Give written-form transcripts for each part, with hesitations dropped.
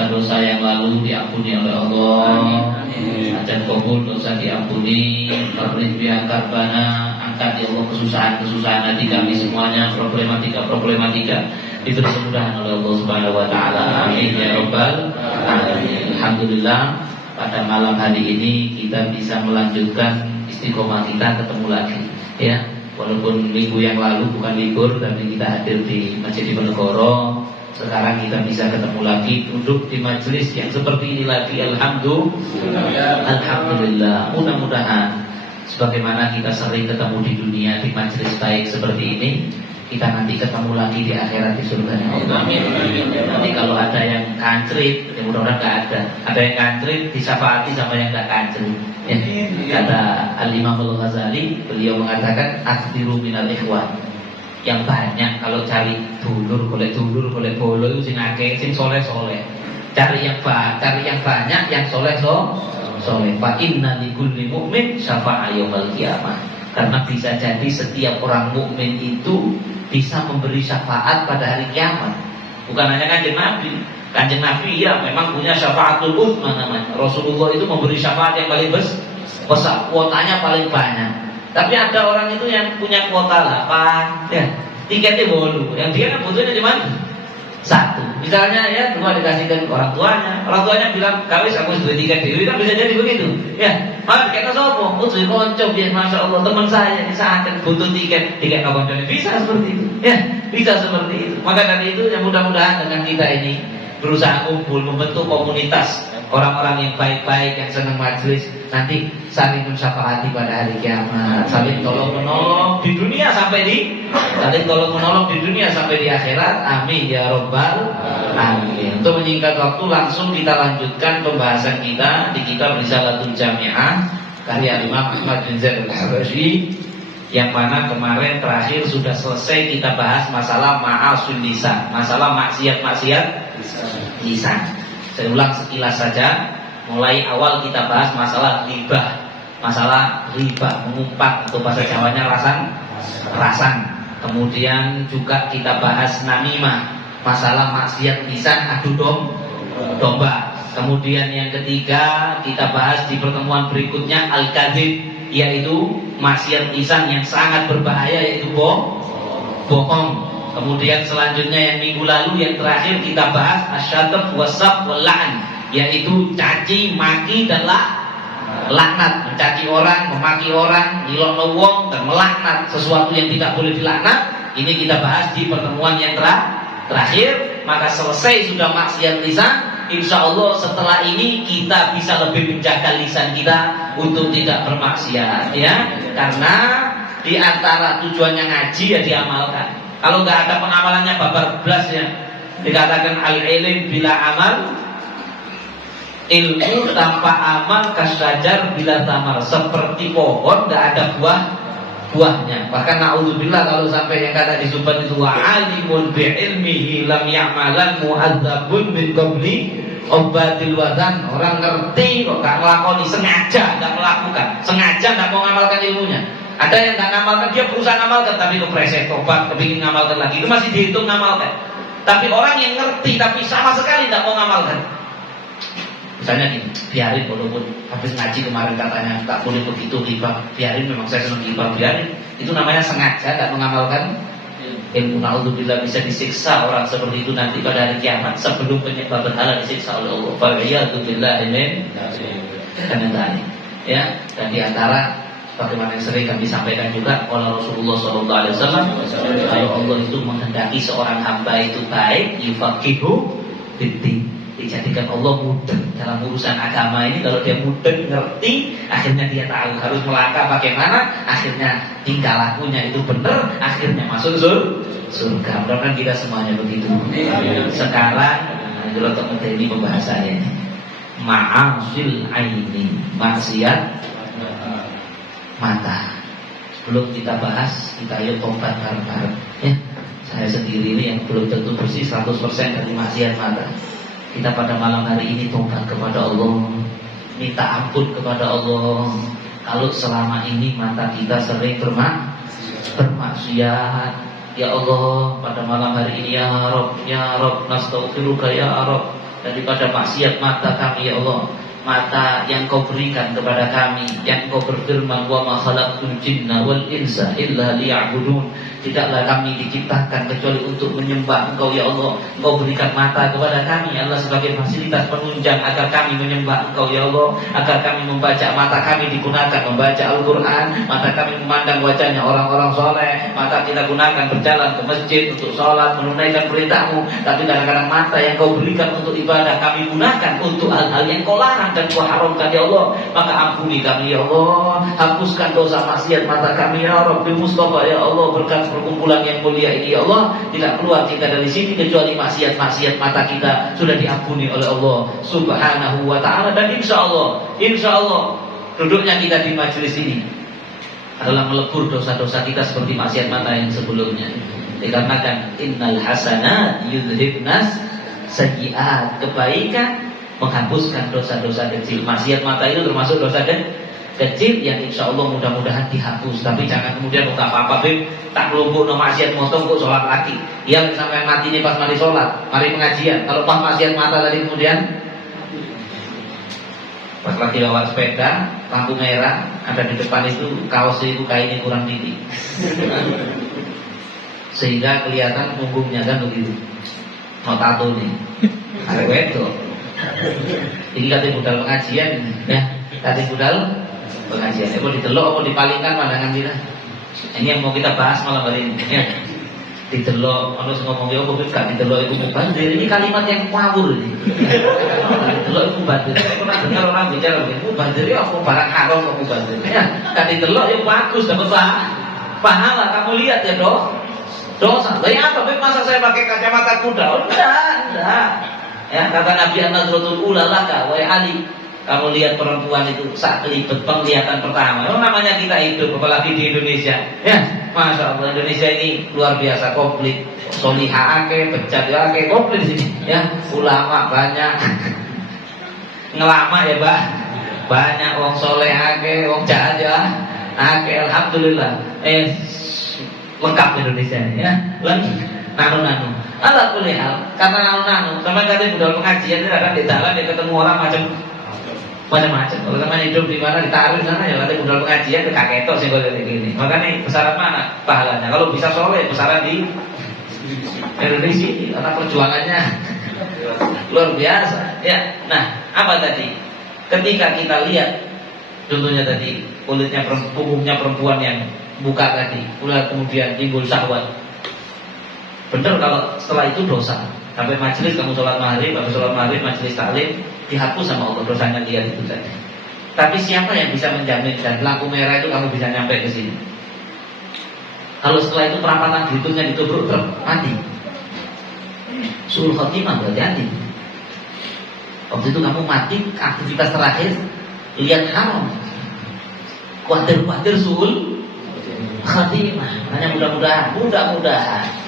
dosa-dosa yang lalu diampuni oleh Allah. Hajat kabul dosa diampuni. Farrij biha karbana, angkat ya Allah kesusahan-kesusahan hati kami semuanya, problematika itu kemudahan oleh Allah Subhanahu wa taala. Amin ya rabbal alamin. Alhamdulillah pada malam hari ini kita bisa melanjutkan istiqomah kita, ketemu lagi ya. Walaupun minggu yang lalu bukan libur tapi kita hadir di Masjid Diponegoro, sekarang kita bisa ketemu lagi, duduk di majelis yang seperti ini lagi. Alhamdulillah. Mudah-mudahan sebagaimana kita sering ketemu di dunia di majelis baik seperti ini, kita nanti ketemu lagi di akhirat di surga Allah. Nanti kalau ada yang kancrit, ya mudah-mudahan nggak ada. Ada yang kancrit disyafaati sama yang nggak kancrit. Ya. Kata Al-Imam Al-Ghazali, beliau mengatakan akhdiru minal ikhwan. Yang banyak kalau cari dulur boleh bolo itu sing akeh sing soleh. Cari yang banyak yang soleh. Fa inna likulli mu'min syafa'a yaumil qiyamah. Karena bisa jadi setiap orang mukmin itu bisa memberi syafaat pada hari kiamat. Bukan hanya Kanjeng Nabi. Kanjeng Nabi ya memang punya syafaatul utsma namanya. Rasulullah itu memberi syafaat yang paling besar, kuotanya paling banyak. Tapi ada orang itu yang punya kuota 8, ya, tiketnya 8. Yang dia kan butuhnya cuma 1. Misalnya ya, cuma dikasihkan orang tuanya bilang, "Kawis aku duwe tiket dhewe," kan bisa jadi begitu. Ya, malah kita sopo, duwe kanca biyen masyaallah teman saya disaatkan butuh tiket kancane bisa seperti itu. Ya, bisa seperti itu. Maka dari itu yang mudah-mudahan dengan kita ini berusaha kumpul membentuk komunitas orang-orang yang baik-baik, yang senang majelis, nanti saling mensyafaati pada hari kiamat, saling tolong-menolong di dunia sampai di akhirat. Amin ya rabbal alamin. Untuk menyingkat waktu, langsung kita lanjutkan pembahasan kita di kitab Risalatul Jami'ah karya Imam Ahmad bin Zaid Al-Habashi, yang mana kemarin terakhir sudah selesai kita bahas masalah ma'asul lisan, masalah maksiat lisan. Saya ulang sekilas saja. Mulai awal kita bahas masalah riba, mengumpat atau bahasa Jawanya rasan. Kemudian juga kita bahas namimah, masalah maksiat lisan, adu domba. Kemudian yang ketiga kita bahas di pertemuan berikutnya al-kadzib, yaitu maksiat lisan yang sangat berbahaya, yaitu bohong. Kemudian selanjutnya yang minggu lalu yang terakhir kita bahas asyatm wasab walan, yaitu caci, maki dan laknat. Mencaci orang, memaki orang, nyilokno wong dan melaknat sesuatu yang tidak boleh dilaknat. Ini kita bahas di pertemuan yang terakhir. Maka selesai sudah maksiat lisan. Insya Allah setelah ini kita bisa lebih menjaga lisan kita untuk tidak bermaksiat, ya. Karena di antara tujuannya ngaji ya diamalkan. Kalau nggak ada pengamalannya babar blas ya. Dikatakan al-ilm bila amal, ilmu tanpa amal kasyajar bila tamar, seperti pohon nggak ada buahnya. Bahkan naudzubillah kalau sampai yang kata disebut itu alimun bi ilmihi lam ya'malan mu'adzabun min qabli obatil wadan. Orang ngerti kok nggak ngelakoni, sengaja nggak melakukan, sengaja nggak mau ngamalkan ilmunya. Ada yang nggak ngamalkan, dia berusaha ngamalkan tapi kepreset, tobat, kepingin ngamalkan lagi, itu masih dihitung ngamalkan. Tapi orang yang ngerti tapi sama sekali nggak mau ngamalkan, misalnya gini, biarin walaupun habis ngaji kemarin katanya tak boleh begitu hibah, biarin, memang saya senang hibah, biarin. Itu namanya sengaja nggak mengamalkan ilmu. Naudzubillah, bisa disiksa orang seperti itu nanti pada hari kiamat sebelum penyembah berhala disiksa oleh Allah. Fa'iyatubillah ini ya. Dan diantara bagaimana yang sering kami sampaikan juga oleh Rasulullah SAW, kalau Allah itu menghendaki seorang hamba itu baik, yufaqihu fiddin, dijadikan Allah mudah dalam urusan agama ini. Kalau dia mudah ngerti, akhirnya dia tahu harus melangkah bagaimana, akhirnya tingkah lakunya itu benar, akhirnya masuk surga. Mudah-mudahan kita semuanya begitu. Sekarang kalau ini pembahasannya ma'asil aini, maksiat mata. Sebelum kita bahas, kita ayo tobat bareng-bareng ya. Saya sendiri ini yang belum tentu bersih 100% dari maksiat mata. Kita pada malam hari ini tobat kepada Allah, minta ampun kepada Allah. Kalau selama ini mata kita sering bermaksiat, ya Allah, pada malam hari ini ya Rabb, nastaghfiruka ya Rabb, daripada maksiat mata kami ya Allah, mata yang Kau berikan kepada kami, yang Kau berfirman, wa ma khalaqtul jinna wal insa illa liya'budun. Tidaklah kami diciptakan kecuali untuk menyembah Engkau ya Allah. Engkau berikan mata kepada kami Allah sebagai fasilitas penunjang agar kami menyembah Engkau ya Allah, agar kami membaca, mata kami digunakan membaca Al-Quran, mata kami memandang wajahnya orang-orang soleh, mata kita gunakan berjalan ke masjid untuk sholat, menunaikan perintah-Mu. Tapi kadang-kadang mata yang Kau berikan untuk ibadah kami gunakan untuk hal-hal yang Kau larang dan Kau haramkan ya Allah. Maka ampuni kami ya Allah, hapuskan dosa maksiat mata kami ya Rabbi Mustafa ya Allah. Berkat perkumpulan yang mulia ini ya Allah, tidak keluar kita dari sini kecuali maksiat-maksiat mata kita sudah diampuni oleh Allah Subhanahu wa ta'ala. Dan insya Allah duduknya kita di majelis ini adalah melebur dosa-dosa kita seperti maksiat mata yang sebelumnya. Dikarenakan innal hasanat yudhibnas sayyiat, kebaikan menghapuskan dosa-dosa kecil. Maksiat mata itu termasuk dosa kecil yang insya Allah mudah-mudahan dihapus. Tapi jangan kemudian buka apa-apa Bim, tak kelompok no maksiat motong kok sholat lagi. Yang sampai mati ini pas mari sholat, mari pengajian. Kalau pas maksiat mata tadi kemudian pas lagi bawa sepeda, lampu merah, ada di depan itu kaos itu kainnya kurang tinggi, sehingga kelihatan punggungnya kan begitu. Mau tato nih, ada wedo. Ini katanya budal pengajian, ya, katanya budal pengajian. Mau ditelok, mau dipalingkan pandangan kita. Ini yang mau kita bahas malam hari ini. Ya. Ditelok, harus ngomong ya, gak ditelok itu mubazir. Ini kalimat yang ngawur ini. Ditelok itu mubazir. Saya pernah dengar orang bicara mubazir ya, aku barang haram kok mubazir. Ya, kan ditelok ya bagus, dapat pahala. Kamu lihat ya dosa. Lah ya apa? Masa saya pakai kacamata kuda? Oh, enggak. Ya, kata Nabi An-Nadratul Ula laka wa Ali. Kamu lihat perempuan itu saat kelibet penglihatan pertama. Oh, namanya kita hidup apalagi di Indonesia. Ya, Masya Allah Indonesia ini luar biasa komplit. Solihah ake, bejat ake, komplit di sini. Ya, ulama banyak. Ngelama ya, Mbak. Banyak wong soleh ake, wong jahat ya. Ake, alhamdulillah. Lengkap Indonesia ini ya. Nanu-nanu. Ala kulli hal, karena nanu-nanu, sampai tadi budal pengajian kadang di jalan dia ketemu orang macam-macam. Kalau teman hidup di mana ditaruh di sana ya nanti budal pengajian ke kaketok sih kalau kayak gini. Makanya besaran mana pahalanya? Kalau bisa soleh besaran di Indonesia karena perjuangannya luar biasa. Ya, nah apa tadi? Ketika kita lihat contohnya tadi kulitnya punggungnya perempuan yang buka tadi, kemudian timbul syahwat. Benar kalau setelah itu dosa. Sampai majelis kamu sholat maghrib, majelis taklim dihapus sama Allah dosanya lihat itu tadi. Tapi siapa yang bisa menjamin dan lampu merah itu kamu bisa nyampe ke sini? Kalau setelah itu perapatan berikutnya ditubruk mati. Suul khotimah berarti. Waktu itu kamu mati, aktivitas terakhir lihat haram. Khawatir suul khatimah. Hanya mudah-mudahan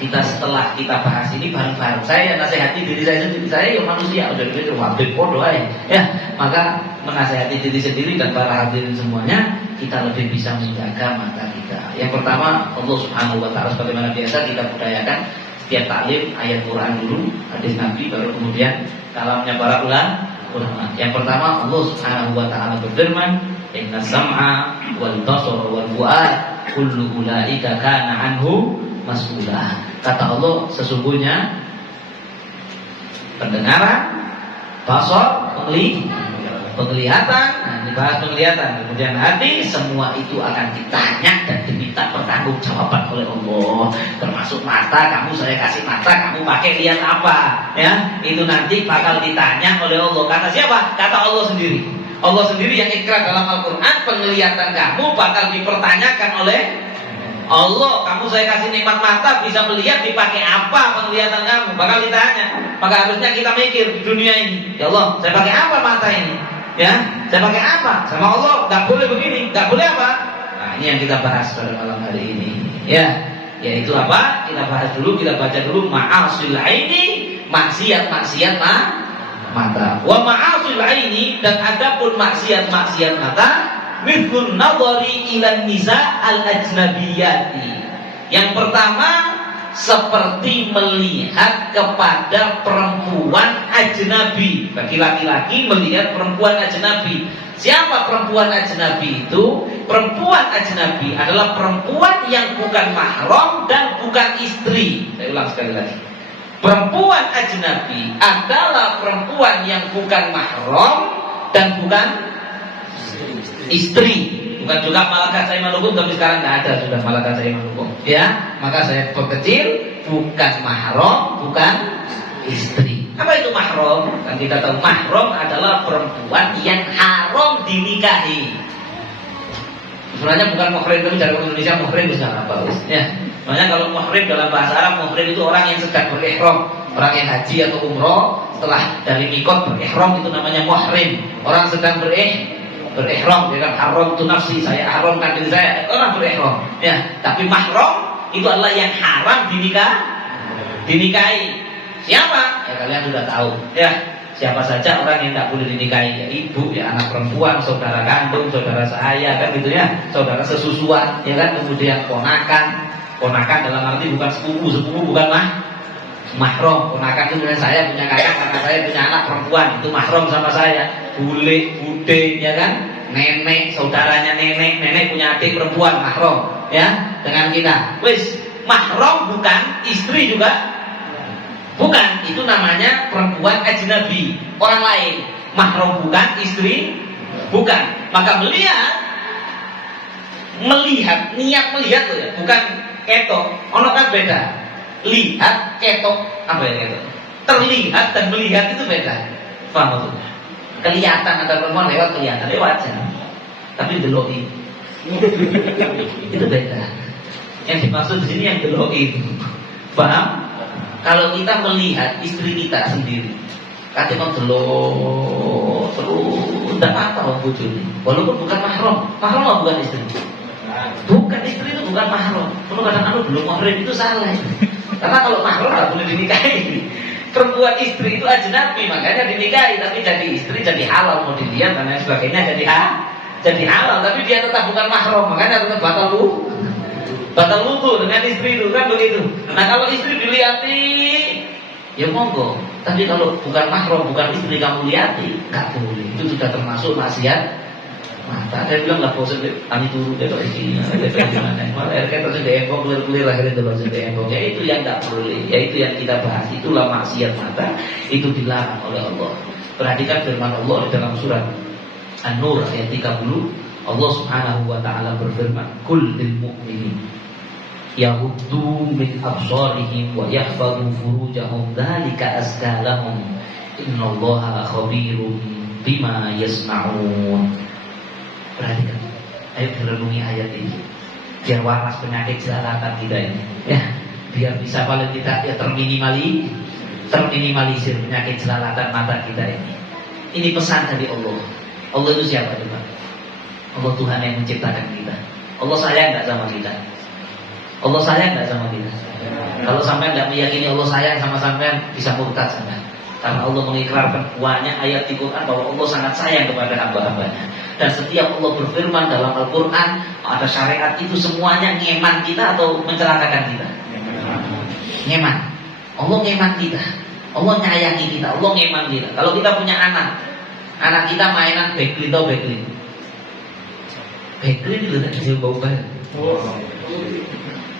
kita setelah kita bahas ini bareng-bareng, saya nasihati diri saya sendiri, saya ya manusia udah gitu wabib podo ya. Maka menasihati diri sendiri dan para hadirin semuanya, kita lebih bisa menjaga mata kita. Yang pertama Allah Subhanahu wa ta'ala sebagaimana biasa kita budayakan setiap taklim ayat Quran dulu, hadis Nabi, baru kemudian kalamnya para ulama. Yang pertama Allah Subhanahu wa ta'ala berfirman, inna sam'a wal basara wal fu'ad kullu ulaika kana anhu mas'ula. Kata Allah sesungguhnya pendengaran, basar, penglihatan, dibahas penglihatan, kemudian hati, semua itu akan ditanya dan diminta pertanggungjawaban oleh Allah. Termasuk mata, kamu saya kasih mata, kamu pakai lihat apa? Ya, itu nanti bakal ditanya oleh Allah. Kata siapa? Kata Allah sendiri. Allah sendiri yang ikrar dalam Al-Quran, penglihatan kamu bakal dipertanyakan oleh Allah. Kamu saya kasih nikmat mata, bisa melihat, dipakai apa penglihatan kamu? Bakal ditanya. Maka harusnya kita mikir di dunia ini, ya Allah, saya pakai apa mata ini? Ya, saya pakai apa? Sama Allah, gak boleh begini, gak boleh apa? Nah, ini yang kita bahas pada malam hari ini. Ya, yaitu apa? Kita bahas dulu, kita baca dulu ma'asil aini, maksiat-maksiat mata. Wa ma'asil aini, dan adapun maksiat-maksiat mata, mithlun nadhari ila nisa al ajnabiyati. Yang pertama seperti melihat kepada perempuan ajnabi. Bagi laki-laki melihat perempuan ajnabi. Siapa perempuan ajnabi itu? Perempuan ajnabi adalah perempuan yang bukan mahram dan bukan istri. Saya ulang sekali lagi. Perempuan ajnabi adalah perempuan yang bukan mahram dan bukan istri. Bukan juga Malakat Saya Malukum, tapi sekarang nggak ada sudah Malakat Saya Malukum. Ya, maka saya perkecil, bukan mahram, bukan istri. Apa itu mahram? Kan kita tahu mahram adalah perempuan yang haram dinikahi. Sebenarnya bukan muhrim, tapi dalam Indonesia muhrim bisa apa? Ya, makanya kalau muhrim dalam bahasa Arab, muhrim itu orang yang sedang berihram, orang yang haji atau umroh setelah dari mikot berihram itu namanya muhrim. Orang sedang berihram, dia kan haram itu nafsi, saya haramkan diri saya, orang berihram. Ya, tapi mahram itu adalah yang haram dinikahi. Siapa? Ya kalian sudah tahu. Ya, siapa saja orang yang tidak boleh dinikahi, ya ibu, ya anak perempuan, saudara kandung, saudara saya, kan gitu ya, saudara sesusuan, ya kan, kemudian ponakan dalam arti bukan sepupu bukan mahram. Ponakan itu misalnya saya punya kakak, karena saya punya anak perempuan, itu mahram sama saya. Bule, bude, ya kan, nenek, saudaranya nenek punya adik perempuan, mahram, ya, dengan kita. Wis, mahram bukan, istri juga bukan, itu namanya perempuan ajnabi, orang lain. Mahram bukan, istri bukan. Maka melihat, niat melihat tuh ya, bukan ketok. Ono kan beda. Lihat, ketok, apa ya ketok? Terlihat dan melihat itu beda. Paham tuh? Kelihatan ada perempuan lewat wajah. Tapi deloi. Itu beda. Yang dimaksud di sini yang deloi. Paham? Kalau kita melihat istri kita sendiri, kadang delok terus, tidak apa bojone. Walaupun bukan mahram bukan istri. Bukan istri itu bukan mahram. Kalau kadang belum mahram itu salah. Karena kalau mahram nggak boleh dinikahi. Perempuan istri itu ajnabi, makanya dinikahi. Tapi jadi istri jadi halal, mau dilihat dan lain sebagainya jadi halal. Tapi dia tetap bukan mahram, makanya tetap batal wudu dengan istri itu kan begitu. Nah kalau istri dilihati, ya monggo. Tapi kalau bukan mahram, bukan istri kamu lihati, nggak boleh. Itu sudah termasuk maksiat mata. Saya bilang nggak bosan, kami turun dia kalau sini. Malah RK terus diembok, clear akhirnya terus diembok. Ya itu yang nggak boleh. Ya itu yang kita bahas. Itulah maksiat mata. Itu dilarang oleh Allah. Perhatikan firman Allah di dalam surat An-Nur ayat 30. Allah Subhanahu wa taala berfirman, "Qul lil mu'minin yahuddu min absarihim wa yahfazu furujahum dzalika azka lahum innallaha khabirum bima yasnaun." Perhatikan, ayo renungi ayat ini biar waras penyakit jelalatan kita ini, ya, biar bisa paling tidak ya terminimalisir penyakit jelalatan mata kita ini. Ini pesan dari Allah. Allah itu siapa coba? Allah Tuhan yang menciptakan kita. Allah sayang nggak sama kita? Allah sayang nggak sama kita? Kalau sampai nggak meyakini Allah sayang sama sampean, bisa murtad sampean. Karena Allah mengikrarkan banyak ayat di Quran bahwa Allah sangat sayang kepada hamba-hambanya. Dan setiap Allah berfirman dalam Al-Quran, ada syariat itu semuanya ngeman kita atau mencelakakan kita? Ngeman. Allah ngeman kita. Allah nyayangi kita. Allah ngeman kita. Kalau kita punya anak kita mainan backlit atau backlit. Backlit itu tidak bisa bau banget.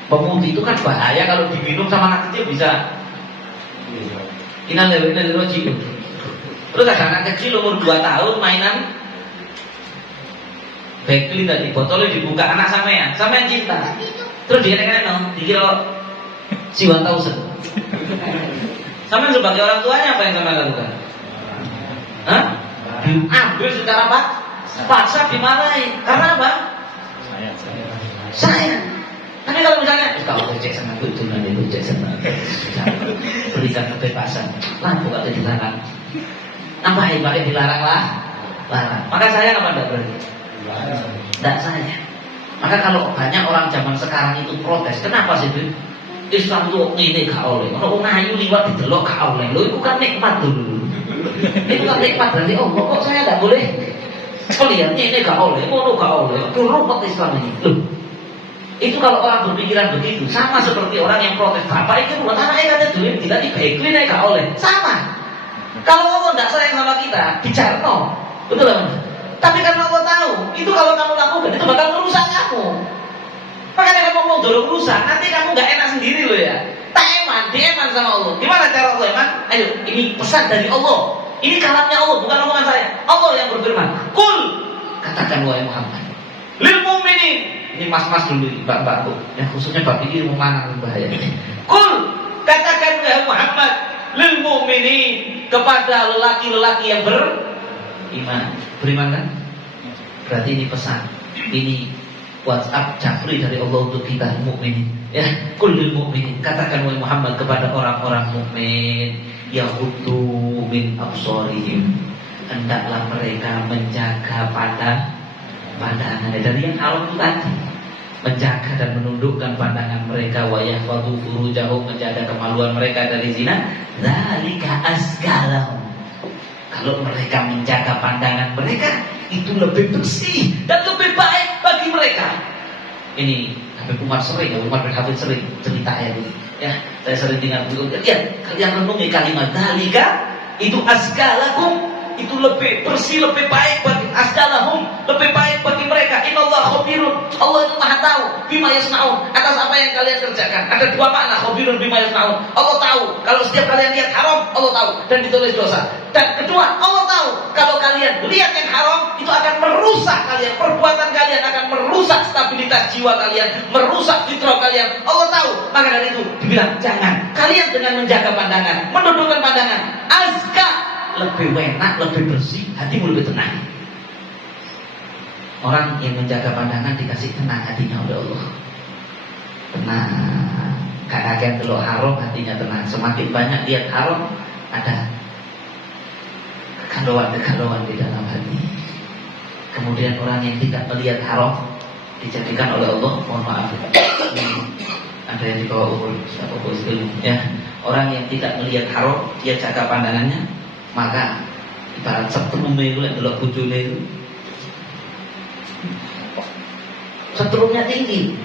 Pemutih itu kan bahaya kalau diminum sama anak kecil bisa. Kita lewat roji. Terus ada anak kecil umur 2 tahun mainan backlit tadi, botolnya dibuka, anak sampean cinta. Terus dia kena dikira si 1000. Sampean sebagai orang tuanya apa yang sampean lakukan? Hah? Diambil secara paksa, dimarahi. Karena apa? Sayang. Tapi kalau misalnya kalau cek senang itu nanti itu cek senang, berikan kebebasan. Lampu gak ada dilarang. Apa hebatnya dilarang lah? Larang. Maka sayang apa enggak berarti? Tidak sayang. Maka kalau banyak orang zaman sekarang itu protes, kenapa sih itu? Islam itu ini gak oleh. Kalau ngayu liwat didelok gak oleh. Lo itu kan nikmat dulu. Itu kan nikmat dari Allah. Kok saya tidak boleh? Kalian ini gak oleh, mau gak oleh. Itu rumput Islam ini. Loh, Itu kalau orang berpikiran begitu, sama seperti orang yang protes, bapak itu buat anaknya kata duit, kita dibaikkan aja gak oleh. Sama. Kalau Allah tidak sayang sama kita, bicara no. Betul kan? Tapi karena Allah tahu, itu kalau kamu lakukan, itu bakal merusak kamu. Makanya kamu mau dorong rusak, nanti kamu gak enak sendiri loh ya. Tak eman, dieman sama Allah. Gimana cara Allah eman? Ayo, ini pesan dari Allah. Ini kalamnya Allah, bukan omongan saya. Allah yang berfirman. Kul, katakan wahai Muhammad. Lil mu'minin. Ini mas-mas dulu, mbak-mbakku. Yang khususnya bab ini mau mana bahaya. Kul, katakan wahai Muhammad. Lil mu'minin, kepada lelaki-lelaki yang beriman. Beriman kan? Berarti ini pesan. Ini WhatsApp Jafri dari Allah untuk kita mukminin. Ya, kullil mukminin. Katakan wahai Muhammad kepada orang-orang mukmin, yaghuddu min absarihim. Hendaklah mereka menjaga pandangan dari yang haram itu tadi. Menjaga dan menundukkan pandangan mereka, wa yahfadzu furujahum, menjaga kemaluan mereka dari zina. Dzalika azkalahum. Kalau mereka menjaga pandangan mereka, itu lebih bersih dan lebih baik bagi mereka. Ini Habib Umar sering, Umar bin Hafid sering cerita ya ini. Ya, saya sering dengar dulu. Lihat, kalian renungi kalimat dzalika, itu azkalakum, itu lebih bersih, lebih baik bagi azkalahum, lebih baik bagi mereka. Innallaha khabirun, Allah itu Maha tahu bima yasnaun, atas apa yang kalian kerjakan. Ada dua makna khabirun bima yasnaun. Allah tahu kalau setiap kalian lihat haram, Allah tahu dan ditulis dosa. Dan kedua, Allah tahu kalau kalian lihat yang haram, itu akan merusak kalian, perbuatan kalian akan merusak stabilitas jiwa kalian, merusak fitrah kalian. Allah tahu. Maka dari itu dibilang jangan. Kalian dengan menjaga pandangan, menundukkan pandangan, azka, lebih enak, lebih bersih, hatimu lebih tenang. Orang yang menjaga pandangan dikasih tenang hatinya oleh Allah. Tenang. Karena kan kalau haram hatinya tenang. Semakin banyak lihat haram, ada kegalauan di dalam hati. Kemudian orang yang tidak melihat haram dijadikan oleh Allah, mohon maaf, ada yang dibawa umur ya. Orang yang tidak melihat haram, dia jaga pandangannya, maka ibarat setrum itu delok bojone itu setrumnya tinggi.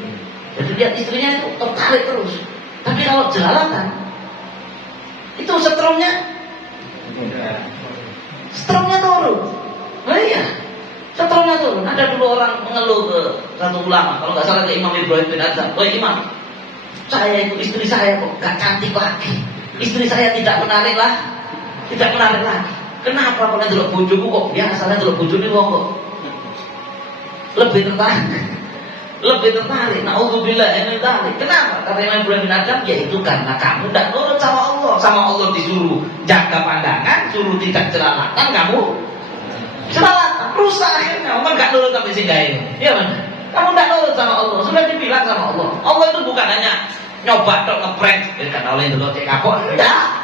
Jadi lihat istrinya itu tertarik terus. Tapi kalau jelalatan itu setrumnya turun. Nah iya, setrumnya turun. Ada dulu orang mengeluh ke satu ulama, kalau nggak salah ke Imam Ibrahim bin Adham. Wah Imam, saya itu istri saya kok nggak cantik lagi. Istri saya tidak menarik lagi. Kenapa kalau delok bojoku kok biasanya delok bojone wong kok lebih tertarik. Nauzubillah min dzalik. Kenapa? Kata Imam Ibrahim bin Adham, yaitu karena kamu tidak nurut sama Allah. Sama Allah disuruh jaga pandangan, suruh tidak jelalatan, kamu jelalatan, rusak akhirnya. Kamu nggak nurut sampai singgah ini. Iya kan? Kamu tidak nurut sama Allah. Sudah dibilang sama Allah. Allah itu bukan hanya nyoba dok ngeprank, kata oleh dulu cek kapok. Enggak.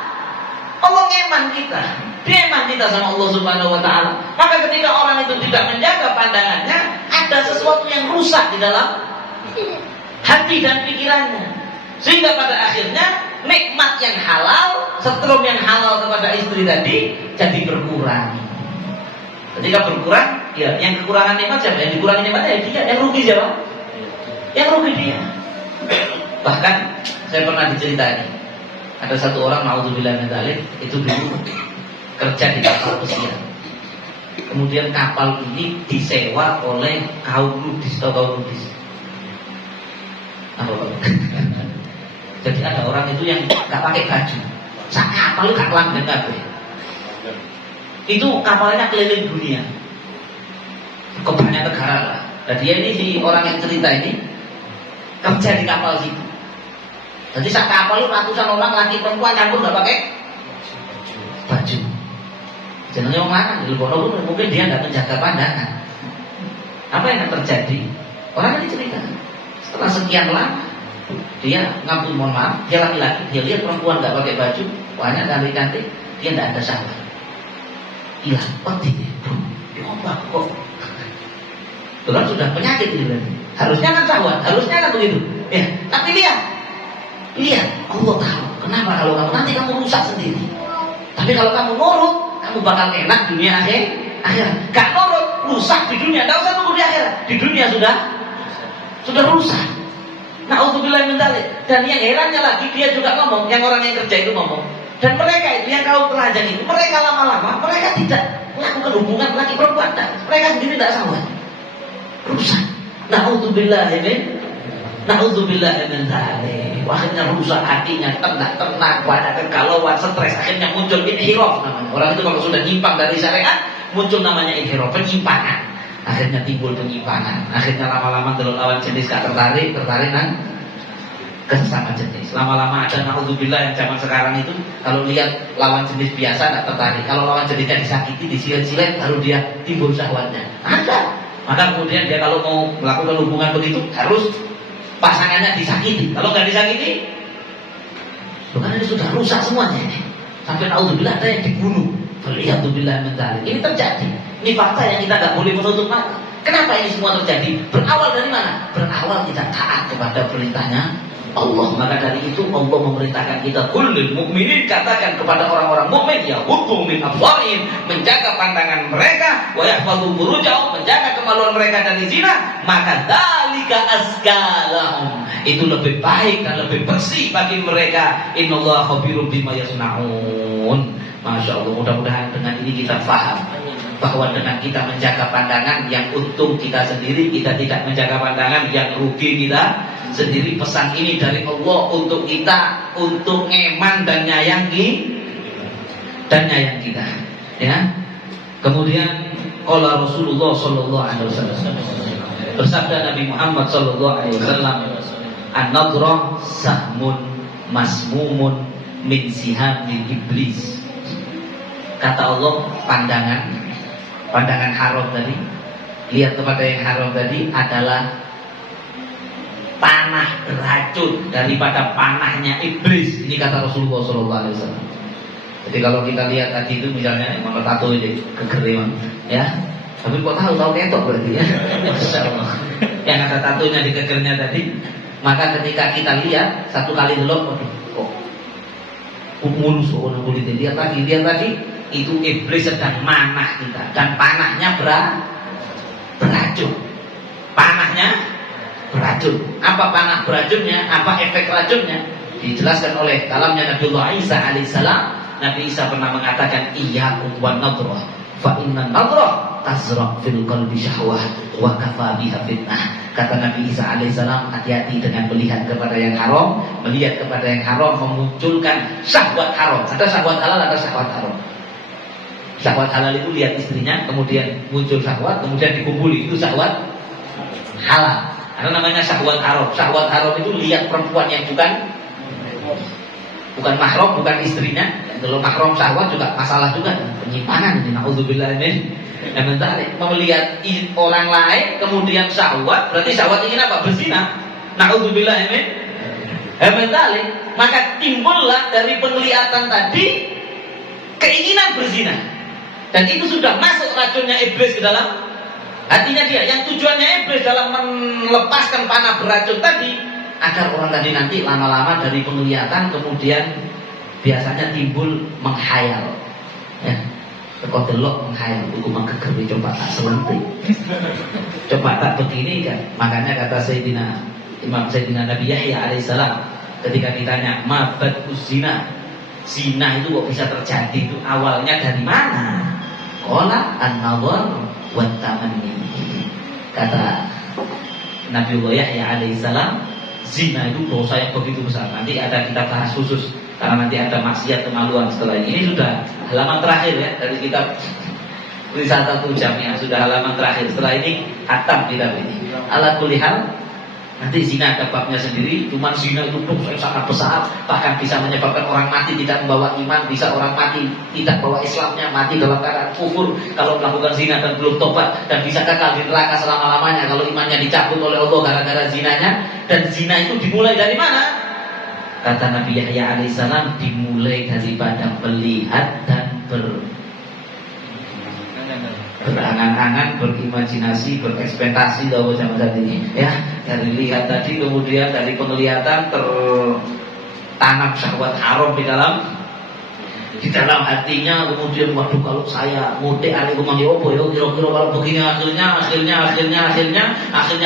Allah ngeman kita. Dia eman kita sama Allah Subhanahu wa taala. Maka ketika orang itu tidak menjaga pandangannya, ada sesuatu yang rusak di dalam hati dan pikirannya. Sehingga pada akhirnya nikmat yang halal, setrum yang halal kepada istri tadi jadi berkurang. Ketika berkurang, ya yang kekurangan nikmat siapa? Yang dikurangi nikmatnya dia, yang rugi siapa? Yang rugi dia. Bahkan saya pernah diceritain, ada satu orang naudzubillah min dzalik, itu dulu kerja di kapal pesiar. Kemudian kapal ini disewa oleh kaum nudis atau kaum nudis. Apa Pak? Jadi ada orang itu yang nggak pakai baju, sak kapal itu gak kelamben kabeh. Itu kapalnya keliling dunia, ke banyak negara lah. Dan dia ini si orang yang cerita ini kerja di kapal situ. Jadi sak kapal itu ratusan orang laki perempuan campur nggak pakai baju. Jenenge wong lanang di Bono mungkin dia nggak menjaga pandangan. Apa yang terjadi? Orang ini cerita setelah sekian lama dia ngampun mohon maaf, dia laki-laki, dia lihat perempuan nggak pakai baju, banyak cantik-cantik, dia nggak ada salah. Hilang peti, diombak kok. Itu kan sudah penyakit ini berarti. Harusnya kan sahabat, harusnya kan begitu. Ya, tapi lihat, Allah tahu. Kenapa kalau kamu nanti kamu rusak sendiri. Tapi kalau kamu nurut, kamu bakal enak dunia akhirat. Gak nurut, rusak di dunia. Tidak usah nunggu di akhirat. Di dunia sudah rusak. Na'udzubillah min dzalik. Dan yang herannya lagi dia juga ngomong, yang orang yang kerja itu ngomong. Dan mereka itu yang kaum telanjang itu, mereka lama-lama mereka tidak melakukan hubungan laki perempuan. Mereka sendiri tidak sama. Rusak. Na'udzubillah min dzalik. Akhirnya rusak hatinya, ternak, banyak kegalauan, stres, akhirnya muncul inhiraf namanya. Orang itu kalau sudah nyimpang dari syariat, muncul namanya inhiraf, penyimpangan. Akhirnya timbul penyimpangan. Akhirnya lama-lama kalau lawan jenis gak tertarik nang ke sesama jenis. Lama-lama ada na'udzubillah yang zaman sekarang itu kalau lihat lawan jenis biasa gak tertarik. Kalau lawan jenisnya disakiti, disilet-silet, baru dia timbul syahwatnya. Ada. Maka kemudian dia kalau mau melakukan hubungan begitu harus pasangannya disakiti. Kalau nggak disakiti, bukan ini sudah rusak semuanya ini. Sampai na'udzubillah ada yang dibunuh. Waliyadzubillah min dzalik. Ini terjadi. Ini fakta yang kita nggak boleh menutup mata. Kenapa ini semua terjadi? Berawal dari mana? Berawal tidak taat kepada perintahnya Allah. Maka dari itu Allah memerintahkan kita kullil mukminin, katakan kepada orang-orang mukmin ya hukum min absarihim, menjaga pandangan mereka, wa yahfazu furujahum, menjaga kemaluan mereka dari zina, maka dzalika azkalahum, itu lebih baik dan lebih bersih bagi mereka. Innallaha khabirum bima yasnaun. Masya Allah, mudah-mudahan dengan ini kita faham bahwa dengan kita menjaga pandangan yang untung kita sendiri, kita tidak menjaga pandangan yang rugi kita sendiri. Pesan ini dari Allah untuk kita, untuk ngeman dan nyayangi kita, ya. Kemudian qala Rasulullah sallallahu alaihi wasallam, bersabda Nabi Muhammad sallallahu alaihi wasallam, an-nadra sahmun masmumun min sihamil iblis. Kata Allah, pandangan haram tadi, lihat kepada yang haram tadi adalah panah beracun daripada panahnya iblis. Ini kata Rasulullah SAW. Jadi kalau kita lihat tadi itu misalnya yang tato ini kegeriman, ya. Tapi kok tahu ketok berarti ya. Masya Allah. Yang ada tatonya di kegernya tadi, maka ketika kita lihat satu kali delok, kok mulus orang kulit. Lihat lagi. Itu iblis sedang manah kita, dan panahnya beracun. Panahnya beracun. Apa panah beracunnya? Apa efek racunnya? Dijelaskan oleh kalamnya Nabiullah Isa alaihissalam. Nabi Isa pernah mengatakan, iyyakum wan nadrah, fa inna nadrah tazra' fil qalbi syahwah wa kafa biha fitnah. Kata Nabi Isa alaihissalam, hati-hati dengan melihat kepada yang haram. Melihat kepada yang haram memunculkan syahwat haram. Ada syahwat halal, ada syahwat haram. Syahwat halal itu lihat istrinya, kemudian muncul syahwat, kemudian dikumpuli, itu syahwat halal. Ada namanya syahwat haram. Syahwat haram itu lihat perempuan yang bukan mahram, bukan istrinya. Kalau mahram syahwat juga masalah juga, penyimpangan. Na'udzubillah min dzalik. Melihat orang lain kemudian syahwat, berarti syahwat ingin apa? Berzina. Na'udzubillah min dzalik. Maka timbullah dari penglihatan tadi keinginan berzina. Dan itu sudah masuk racunnya iblis ke dalam hatinya dia. Yang tujuannya iblis dalam melepaskan panah beracun tadi, agar orang tadi nanti lama-lama dari penglihatan kemudian biasanya timbul menghayal, ya. Kok delok menghayal, hukuman kegerbi coba tak selentik, coba tak begini kan. Makanya kata Imam Sayyidina Nabi Yahya alaihissalam ketika ditanya mabad zina, zina itu kok bisa terjadi, itu awalnya dari mana? Qala an-nadhar wa tamanni. Kata Nabiullah Yahya alaihissalam, zina itu dosa yang begitu besar. Nanti ada kita bahas khusus, karena nanti ada maksiat kemaluan setelah ini. Ini sudah halaman terakhir ya dari kitab Risalatul Jami'ah, sudah halaman terakhir. Setelah ini hatam kitab ini. Ala kulli hal, nanti zina ada babnya sendiri. Cuman zina itu dosa yang sangat besar, bahkan bisa menyebabkan orang mati tidak membawa iman, bisa orang mati tidak bawa Islamnya, mati dalam keadaan kufur kalau melakukan zina dan belum tobat, dan bisa kekal di neraka selama-lamanya kalau imannya dicabut oleh Allah gara-gara zinanya. Dan zina itu dimulai dari mana? Kata Nabi Yahya alaihissalam, dimulai daripada melihat dan berangan-angan, berimajinasi, berekspektasi dalam zaman saat ini, ya. Dari lihat tadi, kemudian dari penglihatan tertanam syahwat haram di dalam Di dalam hatinya kemudian, waduh kalau saya mudik hari rumah opo ya, kira-kira kalau begini akhirnya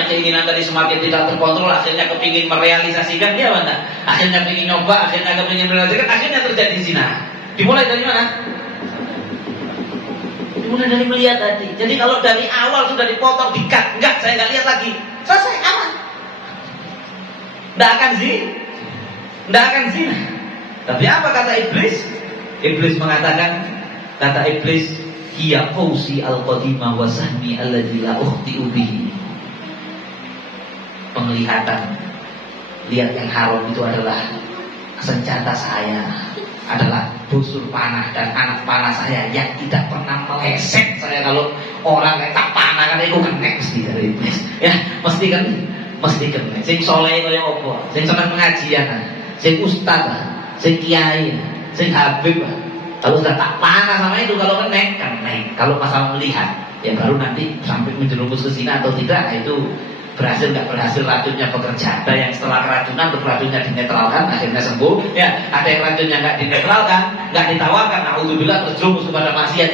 keinginan tadi semakin tidak terkontrol, akhirnya kepingin merealisasikan dia mana? Akhirnya kepingin nyoba, akhirnya kepingin merealisasikan, akhirnya terjadi zina. Dimulai dari mana? Dimulai dari melihat tadi. Jadi kalau dari awal sudah dipotong, dikat, enggak, saya enggak lihat lagi, selesai, aman. Enggak akan zina. Tapi apa kata iblis? Iblis mengatakan, kata iblis, hiya qausi al-qadima wa sahmi alladzi la ukhti'u bihi. Penglihatan, lihat yang haram itu adalah senjata saya, adalah busur panah dan anak panah saya yang tidak pernah meleset saya. Kalau orang kayak tak panah kan itu kena mesti dari iblis. Ya, mesti kena. Sing soleh kaya apa? Sing seneng pengajian, sing ustaz, sing kiai, sing habib. Kalau sudah tak panah sama itu, kalau kena. Kalau masalah melihat, ya baru nanti sampai menjerumus ke zina atau tidak, itu berhasil nggak berhasil racunnya bekerja. Ada yang setelah keracunan racunnya dinetralkan akhirnya sembuh, ya ada yang racunnya nggak dinetralkan, nggak ditawarkan, naudzubillah terjerumus kepada maksiat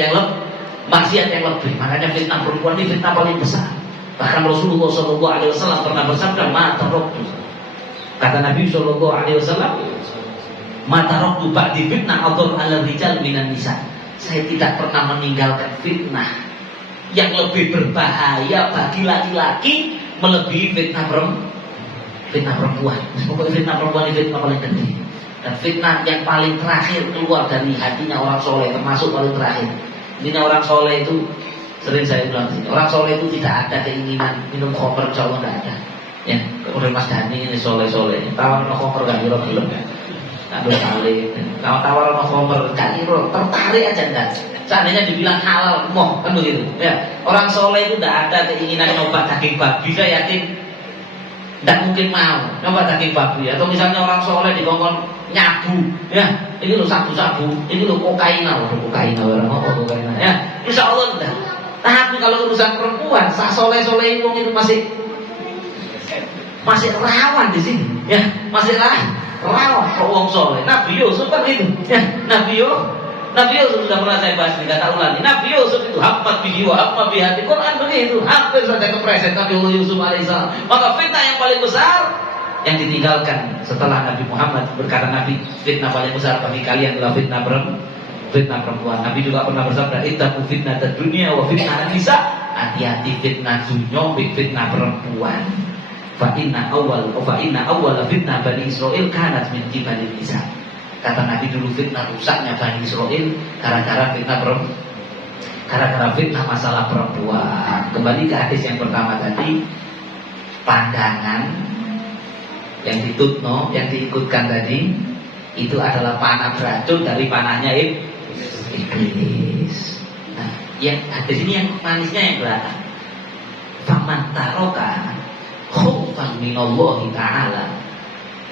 yang lebih. Makanya fitnah perempuan ini fitnah paling besar. Bahkan Rasulullah SAW pernah bersabda, ma taraktu, kata Nabi SAW, ma taraktu ba'di fitnah adhar 'ala rijal minan nisa. Saya tidak pernah meninggalkan fitnah yang lebih berbahaya bagi laki-laki melebihi fitnah perempuan. Pokoknya fitnah perempuan ini fitnah paling gede. Dan fitnah yang paling terakhir keluar dari hatinya orang soleh, termasuk paling terakhir. Ini orang soleh itu, sering saya bilang sini, orang soleh itu tidak ada keinginan minum khamr, jauh tidak ada. Ya, kemudian Mas Dhani ini soleh-soleh, tawaran khamr gak kira-kira kan? Aduh kali, tawaran khamr gak kira, tertarik aja enggak. Seandainya dibilang halal, moh kan begitu. Ya, orang soleh itu tidak ada keinginan nyoba daging babi. Saya yakin tidak mungkin mau nyoba daging babi. Atau misalnya orang soleh dikongkon nyabu, ya ini lo sabu-sabu, ini lo kokaina, orang apa kokaina. Ya, insya Allah tidak. Tapi kalau urusan perempuan, sah soleh-soleh itu masih rawan di sini. Ya, masih rawan orang soleh. Nabi Yusuf kan itu. Ya, Nabi Yusuf sudah pernah saya bahas di kata ulangi. Nabi Yusuf itu hammat bihi wa hamma biha. Di Quran begitu, hampir saja kepreset Nabi Yusuf alaihissalam. Maka fitnah yang paling besar yang ditinggalkan setelah Nabi Muhammad, berkata Nabi, fitnah paling besar bagi kalian adalah fitnah perempuan. Nabi juga pernah bersabda, ittaqu fitnatad dunya wa fitnah nisa. Hati-hati fitnah dunya, fitnah perempuan. Fa inna awwal fitnah Bani Israil kanat min qibalin nisa. Kata Nabi, dulu fitnah rusaknya Bani Israil gara-gara fitnah masalah perempuan. Kembali ke hadis yang pertama tadi, pandangan yang ditutno, yang diikutkan tadi itu adalah panah beracun dari panahnya iblis. Nah, yang hadis ini yang manisnya yang belakang. Faman taroka khaufan minallahi ta'ala.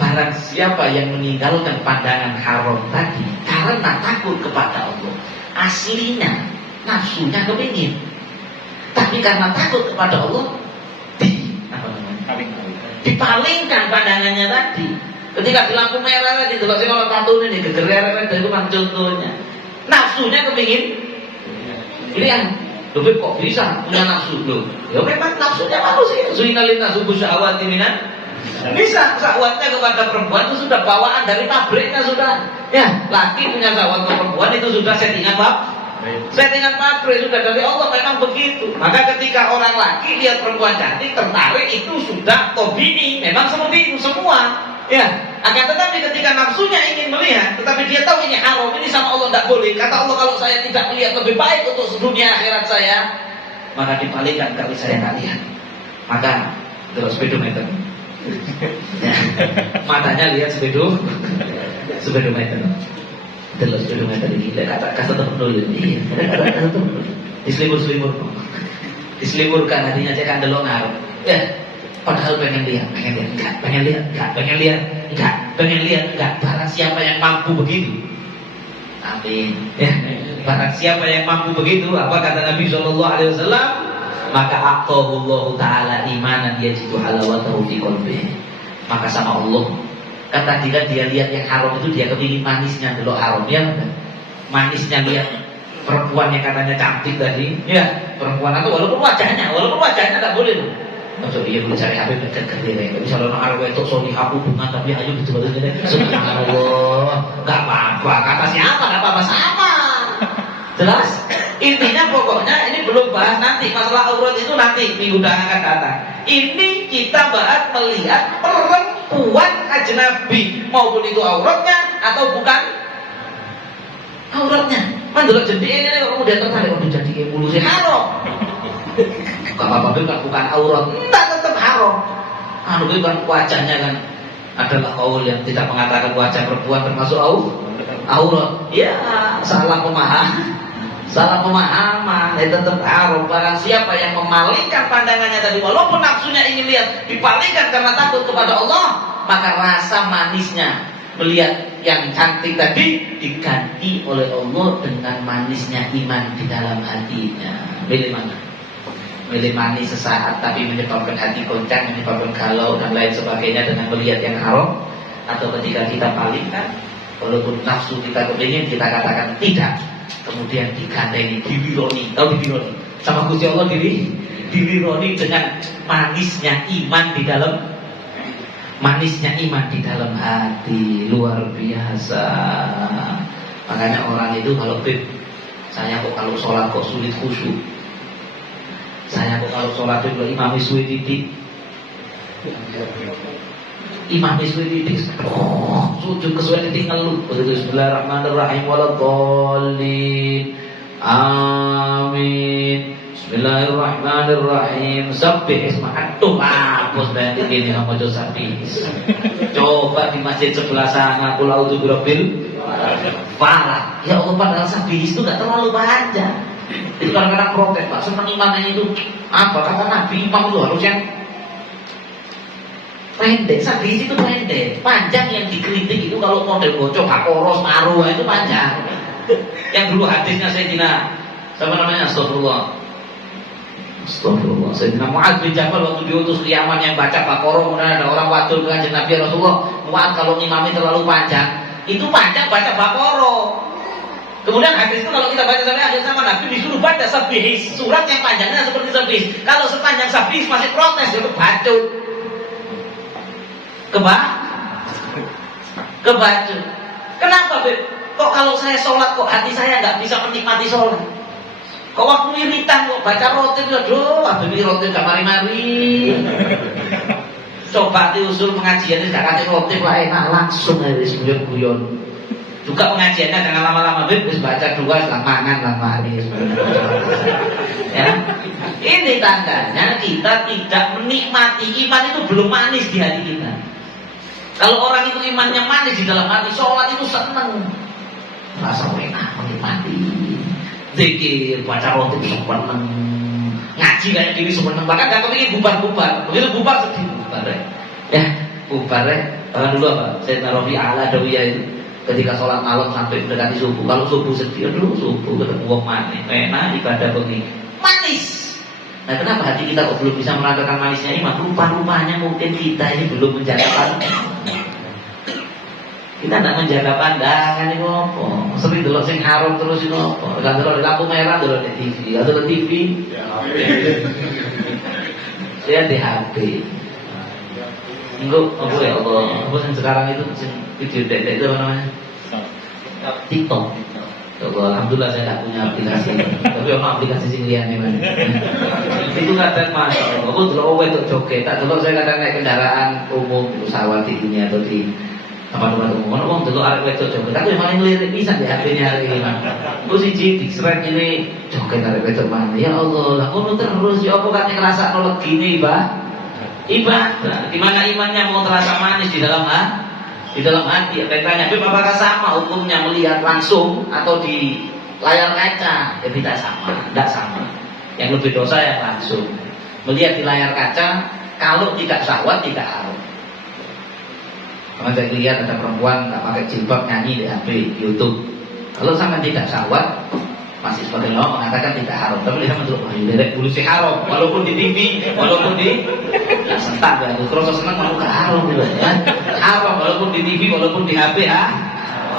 Barang siapa yang meninggalkan pandangan haram tadi karena takut kepada Allah, aslinya nafsunya kepingin, tapi karena takut kepada Allah dipalingkan pandangannya tadi. Ketika di lampu merah gitu, kalau tato ini gegeran itu kan contohnya. Nafsunya kepingin lihat, lebih kok bisa punya nafsu loh? Ya memang nafsunya manusia. Zuinalin nafsu syahwati minan. Bisa syahwatnya kepada perempuan itu sudah bawaan dari pabriknya sudah. Ya, laki punya syahwat ke perempuan itu sudah settingan pabrik sudah dari Allah, memang begitu. Maka ketika orang laki lihat perempuan cantik tertarik, itu sudah tobini, memang seperti itu semua. Ya, akan tetapi ketika nafsunya ingin melihat, tetapi dia tahu ini haram, ini sama Allah tidak boleh. Kata Allah, kalau saya tidak melihat lebih baik untuk dunia akhirat saya, maka dipalingkan kali saya nggak lihat. Maka terus speedometer. Ya, matanya lihat speedometer. Terus speedometer ini kata tetap dulu. Iya, kata tetap dulu. Diselimurkan hatinya cek kandelong ngarep. Ya. Padahal pengen lihat, enggak. Barang siapa yang mampu begitu, amin. Ya, barang siapa yang mampu begitu, apa kata Nabi SAW? Maka aqahullahu ta'ala imanan yajidu halawatahu fi qalbihi. Maka sama Allah, kan tadi kan dia lihat yang haram itu dia kepingin manisnya delok haram, ya. manisnya lihat perempuan yang katanya cantik tadi, ya perempuan itu walaupun wajahnya nggak boleh loh. Maksud dia boleh cari HP baca gede, nggak bisa lono arwah itu soni aku bunga tapi ayo betul betul gede. Subhanallah, nggak apa-apa, kata siapa nggak apa-apa sama. Jelas? Intinya pokoknya ini belum bahas nanti masalah aurat itu nanti minggu depan akan datang. Ini kita bahas melihat perempuan ajnabi maupun itu auratnya atau bukan auratnya. Mandor jendela ini kalau udah tertarik untuk jadi kayak bulu sih haram. Gak apa-apa bukan aurat, enggak tetap haram. Anu kan wajahnya kan adalah kaul yang tidak mengatakan wajah perempuan termasuk aurat. Ya salah pemahaman, tetap haram. Barang siapa yang memalingkan pandangannya tadi, walaupun nafsunya ingin lihat, dipalingkan karena takut kepada Allah, maka rasa manisnya melihat yang cantik tadi diganti oleh Allah dengan manisnya iman di dalam hatinya. Milih mana? Milih manis sesaat tapi menyebabkan hati goncang, menyebabkan galau dan lain sebagainya dengan melihat yang haram, atau ketika kita palingkan walaupun nafsu kita kepingin, kita katakan tidak, kemudian diganteng, diwironi, tahu diwironi sama Gusti Allah, diwironi dengan manisnya iman di dalam hati. Luar biasa. Makanya orang itu kalau saya kok kalau sholat kok sulit khusyuk, saya kok kalau sholat itu imam suwi titik, sujud kesuai titik ngeluh. Bismillahirrahmanirrahim waladhdallin. Amin. Bismillahirrahmanirrahim. Sabbih isma antum. Hapus dari ini maca sabbih. Coba di masjid sebelah sana qul a'udzu birabbil falaq. Ya Allah, padahal sabbih itu enggak terlalu panjang. Itu kadang-kadang protes, Pak, senang imannya itu apa? Kata Nabi, imam itu harus yang pendek. Sabbih itu pendek. Panjang yang dikritik itu kalau model bocor Baqarah, Marwah itu panjang. Yang dulu hadisnya Sayyidina siapa namanya? Astagfirullah, Sayyidina Mu'adz bin Jabal waktu diutus ke Yaman yang baca Baqarah, kemudian ada orang wadul ke kanjeng Nabi, Rasulullah, Mu'adz kalau imamnya terlalu panjang, itu panjang baca Baqarah. Kemudian hadis itu kalau kita baca sampai akhir sama Nabi disuruh baca sabbih, surat yang panjangnya seperti sabbih. Kalau sepanjang sabbih masih protes, itu bacut. Kebacut. Kenapa, Beb? Kok kalau saya sholat kok hati saya nggak bisa menikmati sholat? Kok waktu iritan kok baca rotin, aduh, habis rotin gak mari-mari. Coba diusul pengajiannya gak kate rotin lah enak, langsung aja guyon-guyon. Juga pengajiannya jangan lama-lama, habis baca dua setelah mangan lah mari. Ya, ini tandanya kita tidak menikmati. Iman itu belum manis di hati kita. Kalau orang itu imannya manis di dalam hati, sholat itu seneng, rasa enak, menikmati. Zikir, baca roti seneng, ngaji kayak gini seneng, bahkan gak kepingin bubar-bubar. Begitu bubar sedih, bubar ya, bubar ya. Bahkan dulu apa? Sayyidina Rabi'ah al-Adawiyah itu ketika sholat malam sampai mendekati subuh. Kalau subuh sedih, aduh subuh ketemu wong manis, enak ibadah begini, manis. Nah, kenapa hati kita kok belum bisa merasakan manisnya iman? Rupa-rupanya mungkin kita ini belum menjaga pandangan. Kita tidak menjaga pandangan ini apa? Sering delok sing haram terus itu apa? Kan delok di lampu merah, delok di TV, atau di TV. Saya di HP. Enggak, apa ya Allah? Apa yang sekarang itu video dek itu apa namanya? TikTok. Alhamdulillah saya tidak punya aplikasi. Tapi ono aplikasi sing liyane man. Itu kadang masuk. Aku delok wedok joget, tak delok saya kadang naik kendaraan umum, pesawat di dunia atau di tempat-tempat umum. Ono wong delok arek wedok joget, aku malah ngelirik pisan di HP-nya hari ini. Ku siji diseret ini joget arek wedok mana. Ya Allah, lah ngono terus ya apa kate ngrasakno legine, Pak? Ibadah. Di mana imannya mau terasa manis di dalam hati? Di dalam hati, tanya, tapi apakah sama hukumnya melihat langsung atau di layar kaca? Ya tidak sama, tidak sama. Yang lebih dosa yang langsung. Melihat di layar kaca, kalau tidak syahwat tidak haram. Kalau saya lihat ada perempuan nggak pakai jilbab nyanyi di HP, YouTube. Kalau sama tidak syahwat, masih sebagai ulama mengatakan tidak haram. Tapi lihat menurut derek bulu sih haram, walaupun di TV, walaupun di sentak ya. Terus senang mau ke haram juga ya. Haram walaupun di TV, walaupun di HP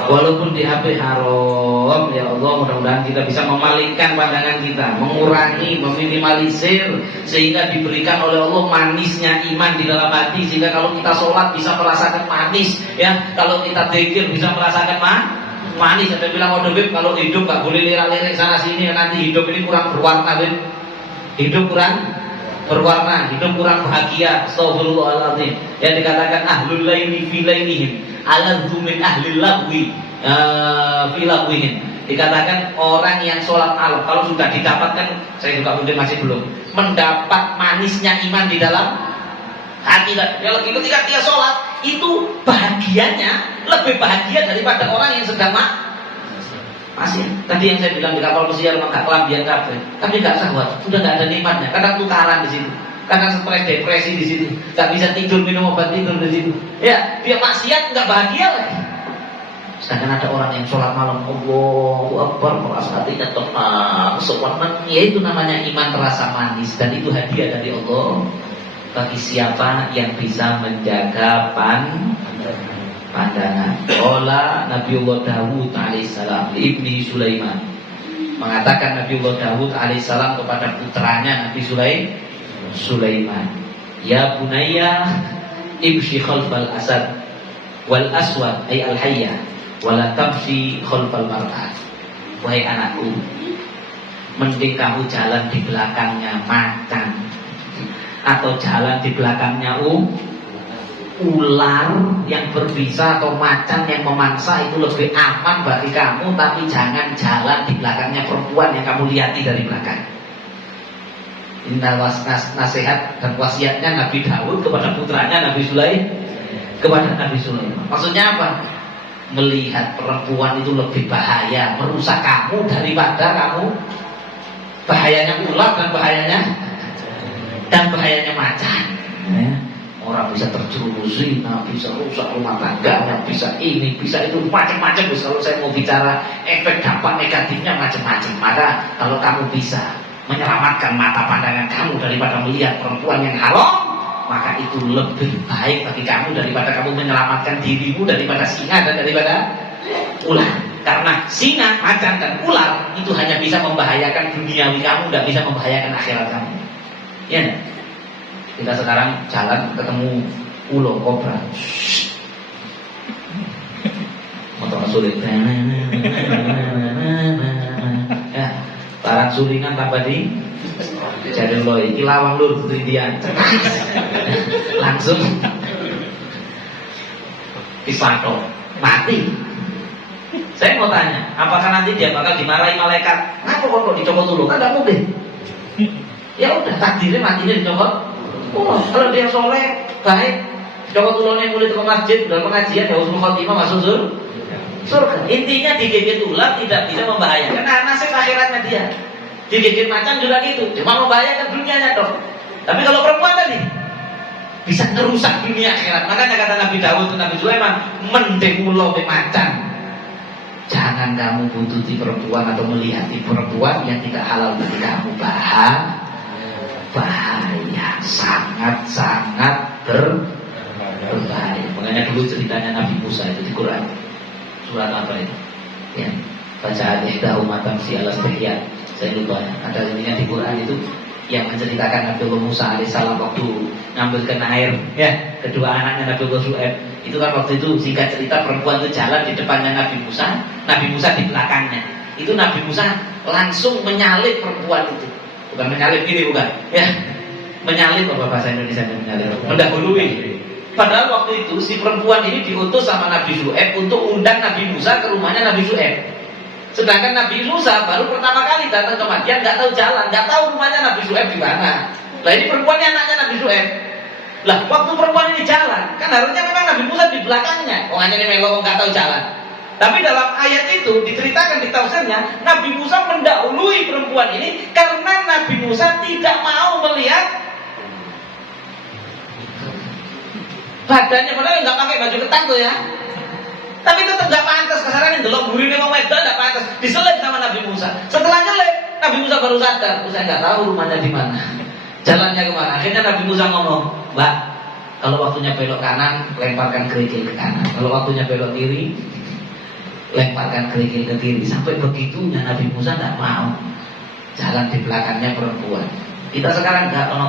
Walaupun di HP haram, ya Allah, mudah-mudahan kita bisa memalingkan pandangan kita, mengurangi, meminimalisir, sehingga diberikan oleh Allah manisnya iman di dalam hati, sehingga kalau kita sholat bisa merasakan manis, ya. Kalau kita dzikir bisa merasakan manis. Ada bilang Bib, kalau hidup gak boleh lirik-lirik sana sini, nanti hidup ini kurang berwarna, Bib. Hidup kurang berwarna, hidup kurang bahagia. Astagfirullahaladzim. Yang dikatakan ahlul laili fi lailihim aladzu min ahli lagwi fi lagwihim. Dikatakan orang yang sholat malam, kalau sudah didapatkan, saya juga mungkin masih belum mendapat manisnya iman di dalam hati. Kalau ketika dia sholat itu bahagianya lebih bahagia daripada orang yang sedang masih. Tadi yang saya bilang di kapal pesiar maka kelambian kafe, tapi nggak sahwat, sudah nggak ada nikmatnya. Kadang tukaran di situ, kadang stres depresi di situ, nggak bisa tidur, minum obat tidur di situ. Ya, dia maksiat nggak bahagia lagi. Sedangkan ada orang yang sholat malam, Allahu Akbar, merasa hatinya tenang, sewenang, ya itu namanya iman terasa manis, dan itu hadiah dari Allah bagi siapa yang bisa menjaga pandangan. Ola Nabiullah Dawud alaihissalam ibni Sulaiman, mengatakan Nabiullah Dawud alaihissalam kepada putranya Nabi Sulaiman, ya bunayya imshi khalfal asad wal aswad ay al hayya wala tamshi khalfal mar'ah. Wahai anakku, mending kamu jalan di belakangnya macan atau jalan di belakangnya ular yang berbisa atau macan yang memangsa, itu lebih aman bagi kamu. Tapi jangan jalan di belakangnya perempuan yang kamu lihati dari belakang. Ini nasihat dan wasiatnya Nabi Daud kepada putranya Nabi Sulaiman. Maksudnya apa? Melihat perempuan itu lebih bahaya, merusak kamu daripada kamu bahayanya ular dan bahayanya macan. Orang bisa terjerumus zina, bisa rusak rumah tangganya, bisa ini, bisa itu, macam-macam. Kalau saya mau bicara efek dampak negatifnya macam-macam. Maka kalau kamu bisa menyelamatkan mata pandangan kamu daripada melihat perempuan yang haram, maka itu lebih baik bagi kamu daripada kamu menyelamatkan dirimu daripada singa dan daripada ular. Karena singa, macan dan ular itu hanya bisa membahayakan duniawi kamu, tidak bisa membahayakan akhirat kamu. Ya, kita sekarang jalan ketemu ulo kobra, motor sulit, ya, barang sulingan tanpa di jadi loy, kilawang lur kemudian langsung dipatok mati. Saya mau tanya, apakah nanti dia bakal dimarahi malaikat? Kenapa kok dicopot dulu? Kan tidak mungkin. Ya udah, takdirnya matinya dicopot. Oh, kalau dia soleh, baik, dicopot dulunya mulai ke masjid, dalam pengajian, ya husnul khotimah masuk surga. Intinya digigit ular tidak bisa membahayakan nasib akhiratnya dia. Digigit macan juga gitu, cuma membahayakan dunianya dong. Tapi kalau perempuan tadi bisa merusak dunia akhirat. Makanya kata Nabi Daud dan Nabi Sulaiman, mending ulo be macan. Jangan kamu buntuti perempuan atau melihati perempuan yang tidak halal bagi kamu. Bahaya, sangat-sangat berbahaya. Makanya dulu ceritanya Nabi Musa itu di Quran. Surat apa itu? Ya, bacaan ihda umatan si alas tehiyat. Saya lupa. Ada ininya di Quran itu yang menceritakan Nabi Musa alaihissalam waktu ngambilkan air, ya, kedua anaknya Nabi Shu'aib. Itu kan waktu itu singkat cerita perempuan itu jalan di depannya Nabi Musa di belakangnya. Itu Nabi Musa langsung menyalip perempuan itu. Bukan menyalip gini, bukan, ya, menyalip, apa bahasa Indonesia menyalip, mendahului. Padahal waktu itu si perempuan ini diutus sama Nabi Shu'aib untuk undang Nabi Musa ke rumahnya Nabi Shu'aib. Sedangkan Nabi Musa baru pertama kali datang ke Madian, nggak tahu jalan, nggak tahu rumahnya Nabi Shu'aib di mana. Lah ini perempuannya anaknya Nabi Shu'aib. Lah waktu perempuan ini jalan, kan harusnya memang Nabi Musa di belakangnya. Hanya ini melok nggak tahu jalan. Tapi dalam ayat itu diceritakan di tafsirnya, Nabi Musa mendahului perempuan ini karena Nabi Musa tidak mau melihat badannya, padahal nggak pakai baju ketan tuh ya. Tapi tetap nggak pantas, kasarannya delok burine wong wedok nggak pantas, diselip sama Nabi Musa. Setelah nyelip, Nabi Musa baru sadar, saya nggak tahu rumahnya di mana, jalannya kemana. Akhirnya Nabi Musa ngomong, Mbak, kalau waktunya belok kanan, lemparkan kerikil ke kanan. Kalau waktunya belok kiri, lemparkan kerikil ke kiri. Sampai begitunya Nabi Musa tidak mau jalan di belakangnya perempuan. Kita sekarang nggak ono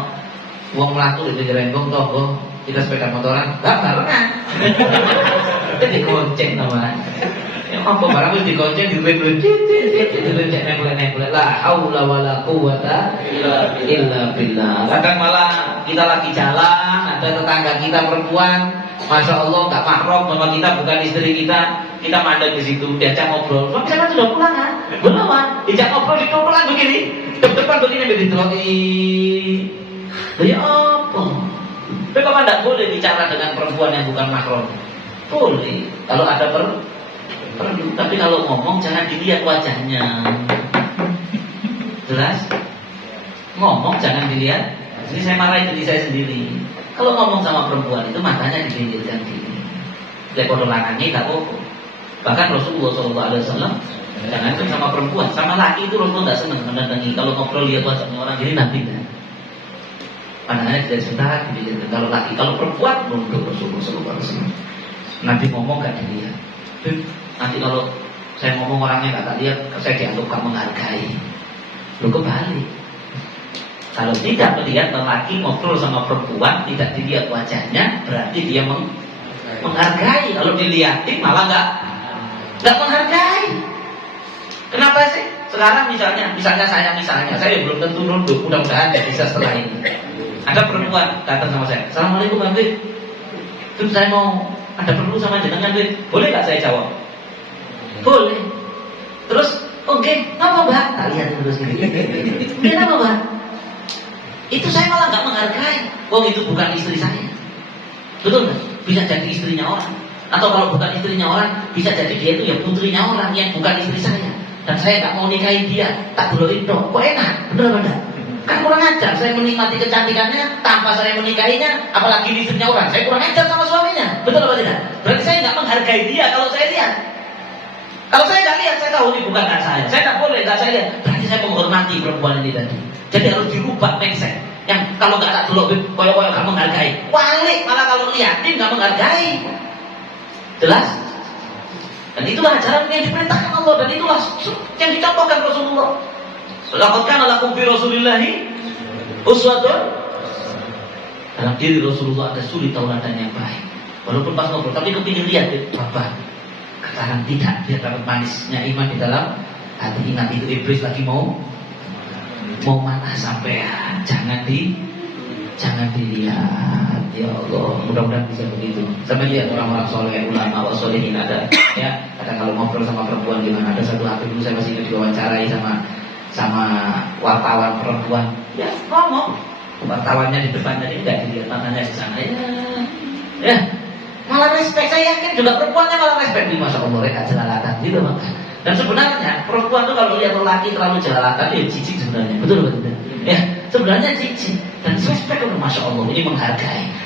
uang melaku di rembong toh, kita sepeda motoran nggak barengan. Jadi gonceng namanya. Apa barang itu digonceng digonceng nempel la haula wala quwata illa billah. Kadang malah kita lagi jalan, ada tetangga kita perempuan, masya Allah nggak mahram sama kita, bukan istri kita mandang di situ, diajak ngobrol. Suami saya sudah pulang kan? Belum kan? Diajak ngobrol di pulang begini, depan begini begini. Ya apa? Tapi kalau tidak boleh bicara dengan perempuan yang bukan mahram? Boleh, kalau ada perlu. Tapi kalau ngomong jangan dilihat wajahnya. Jelas? Ngomong jangan dilihat. Ini saya marahin diri saya sendiri. Kalau ngomong sama perempuan itu matanya dipinggirkan gini. Lihat foto lanangnya tak apa. Bahkan Rasulullah SAW jangan sama perempuan, sama laki itu Rasulullah tidak senang mendatangi. Kalau ngobrol lihat wajahnya orang jadi nanti kan. Pandangannya tidak sebentar dipinggirkan. Kalau laki, kalau perempuan nunduk Rasulullah SAW. Nanti ngomong gak dilihat. Nanti kalau saya ngomong orangnya gak lihat, saya dianggap gak menghargai. Lu kebalik. Kalau tidak melihat lelaki ngobrol sama perempuan, tidak dilihat wajahnya, berarti dia menghargai. Kalau dilihatin malah nggak menghargai. Kenapa sih? Sekarang misalnya saya belum tentu nunduk, mudah-mudahan ya bisa setelah ini. Ada perempuan datang sama saya, Assalamualaikum Habib. Terus saya mau ada perlu sama jenengan, Habib. Boleh nggak saya jawab? Boleh. Terus, oke, ngapa Mbak? Tak lihat terus ini. Kenapa Mbak? Itu saya malah nggak menghargai. Wong itu bukan istri saya. Betul nggak? Bisa jadi istrinya orang. Atau kalau bukan istrinya orang, bisa jadi dia itu ya putrinya orang yang bukan istri saya. Dan saya nggak mau nikahin dia, tak duluin dong. Kok enak? Bener-bener. Kan kurang ajar. Saya menikmati kecantikannya tanpa saya menikahinya, apalagi istrinya orang. Saya kurang ajar sama suaminya. Betul apa tidak? Berarti saya nggak menghargai dia kalau saya lihat. Kalau saya nggak lihat, saya tahu ini bukan hak saya. Saya nggak boleh, nggak saya lihat. Berarti saya menghormati perempuan ini tadi. Jadi harus dirubah mindset. Yang kalau nggak tak dulu, koyo-koyo nggak menghargai. Balik malah kalau liatin nggak menghargai. Jelas? Dan itulah ajaran yang diperintahkan Allah, dan itulah yang dicontohkan Rasulullah. Laqad kana lakum fi Rasulillahi uswatun. Dalam diri Rasulullah ada suri tauladan yang baik. Walaupun pas ngobrol, tapi kepingin lihat apa. Sekarang tidak, dia dapat manisnya iman di dalam hati. Ingat itu iblis lagi mau mana sampean, jangan dilihat. Ya Allah, mudah-mudahan bisa begitu. Sampai lihat orang-orang soleh, ulama, wasolehin ada. Ya, kadang kalau ngobrol sama perempuan gimana? Ada satu hati dulu saya masih ingat diwawancarai sama wartawan perempuan. Ya, ngomong. Wartawannya di depan tadi enggak dilihat, matanya di sana. Ya. Malah respect, saya yakin juga perempuannya malah respect. Masya Allah, mereka jelalatan gitu maka. Dan sebenarnya perempuan tuh kalau lihat lelaki terlalu jelalatan, ya jijik sebenarnya, betul betul. Ya, sebenarnya jijik dan respect, Masya Allah, ini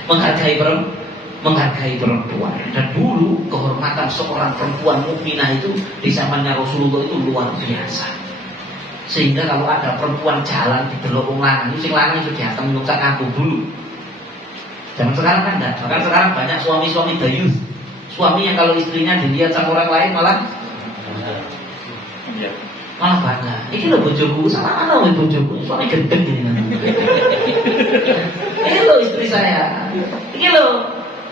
menghargai perempuan. Dan dulu kehormatan seorang perempuan mukminah itu di zamannya Rasulullah itu luar biasa. Sehingga kalau ada perempuan jalan di delok wong lanang, sing lanang itu diatem nungsa kampung dulu. Zaman sekarang kan enggak. Bahkan sekarang banyak suami-suami dayus. Suami yang kalau istrinya dilihat sama orang lain malah bangga. Ini loh bojoku, sama mana loh bojoku? Suami gendeng gini kan. Ini loh istri saya. Ini loh,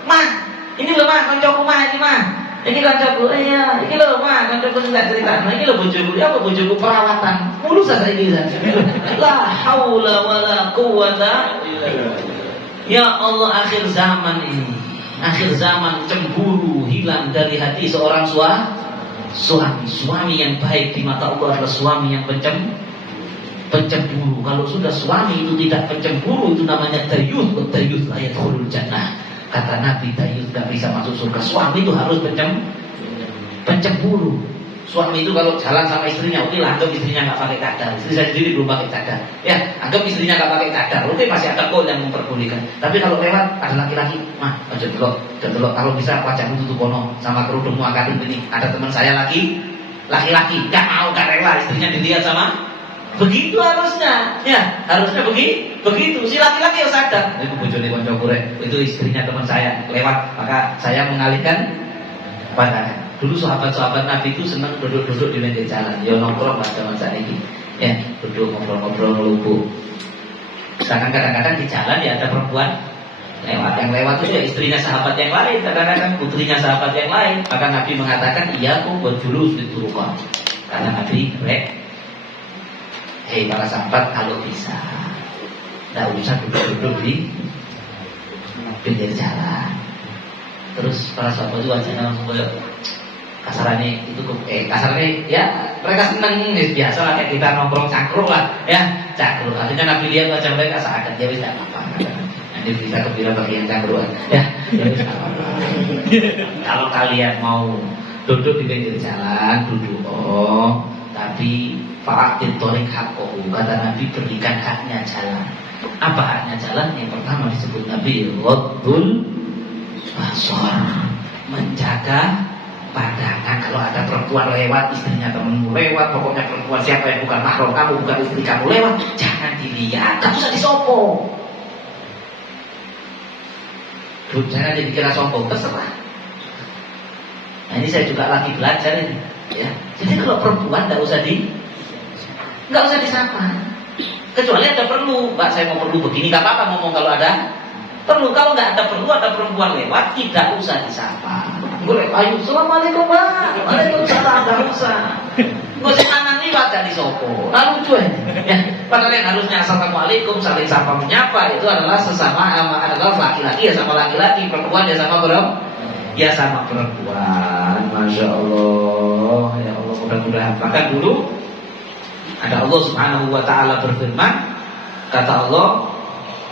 mah. Ini loh mah, koncoku mah ini mah. Ini koncoku, iya. Ini loh mah, koncoku enggak cerita. Nah, ini loh bojoku. Ya apa bojoku perawatan? Mulus saja ini saja. La haula wala quwata. Ya Allah, akhir zaman ini, akhir zaman cemburu hilang dari hati seorang suami yang baik di mata Allah adalah suami yang pencemburu. Kalau sudah suami itu tidak pencemburu, itu namanya dayuth. Dayuth la yadkhulul jannah. Kata Nabi, dayuth tidak bisa masuk surga. Suami itu harus pencemburu. Suami itu kalau jalan sama istrinya, oke lah, anggap istrinya nggak pakai cadar. Istri saya sendiri belum pakai cadar. Ya, anggap istrinya nggak pakai cadar. Oke, masih ada kok yang memperbolehkan. Tapi kalau lewat ada laki-laki, mah, aja delok. Kalau bisa wajahmu tutup kono sama kerudungmu angkatin ini. Ada teman saya laki-laki, nggak mau, nggak rela istrinya dilihat sama. Begitu harusnya, ya harusnya begitu. Si laki-laki yang sadar, itu bojone konco kurek, itu istrinya teman saya lewat, maka saya mengalihkan pandangan. Dulu sahabat-sahabat Nabi itu senang duduk-duduk di pinggir jalan. Ya nongkrong lah zaman saat ini. Ya, duduk ngobrol-ngobrol ngelubuk. Sedangkan kadang-kadang di jalan ya ada perempuan lewat. Yang lewat itu ya istrinya sahabat yang lain, kadang-kadang putrinya sahabat yang lain. Maka Nabi mengatakan, iya aku berjulus di turuqah. Karena Nabi hei para sahabat, kalau bisa tidak usah duduk-duduk di pinggir jalan. Terus para sahabat juga jangan kasarnya itu kasarnya ya mereka seneng biasa lah kayak kita nongkrong cangkruk lah ya cangkruk. Akhirnya Nabi lihat wajah mereka seakan dia bisa apa-apa. Nanti bisa gembira bagi yang cangkruk ya bisa apa-apa. Kalau kalian mau duduk di pinggir jalan duduk tapi fa'atin torik hakohu, kata Nabi berikan haknya jalan. Apa haknya jalan? Yang pertama disebut Nabi Ghaddul basar, menjaga pandangan. Kalau ada perempuan lewat, istrinya temenmu lewat, pokoknya perempuan siapa yang bukan mahram kamu, bukan istri kamu lewat, jangan dilihat, gak usah disopo. Jangan dikira sombong, terserah. Nah ini saya juga lagi belajar ini ya. Jadi kalau perempuan gak usah disapa. Kecuali ada perlu, Mbak saya mau perlu begini, gak apa-apa ngomong kalau ada perlu. Kalau nggak ada perlu, ada perempuan lewat, tidak usah disapa. Boleh, ayo, assalamualaikum Pak, waalaikumsalam, nggak usah. Nggak usah kanan lewat jadi sopo. Lalu cuy, ya. Padahal yang harusnya assalamualaikum, saling sapa menyapa itu adalah sesama adalah laki-laki ya sama laki-laki, perempuan ya sama perempuan. Ya sama perempuan, masya Allah, ya Allah mudah-mudahan. Bahkan dulu ada Allah Subhanahu Wa Taala berfirman, kata Allah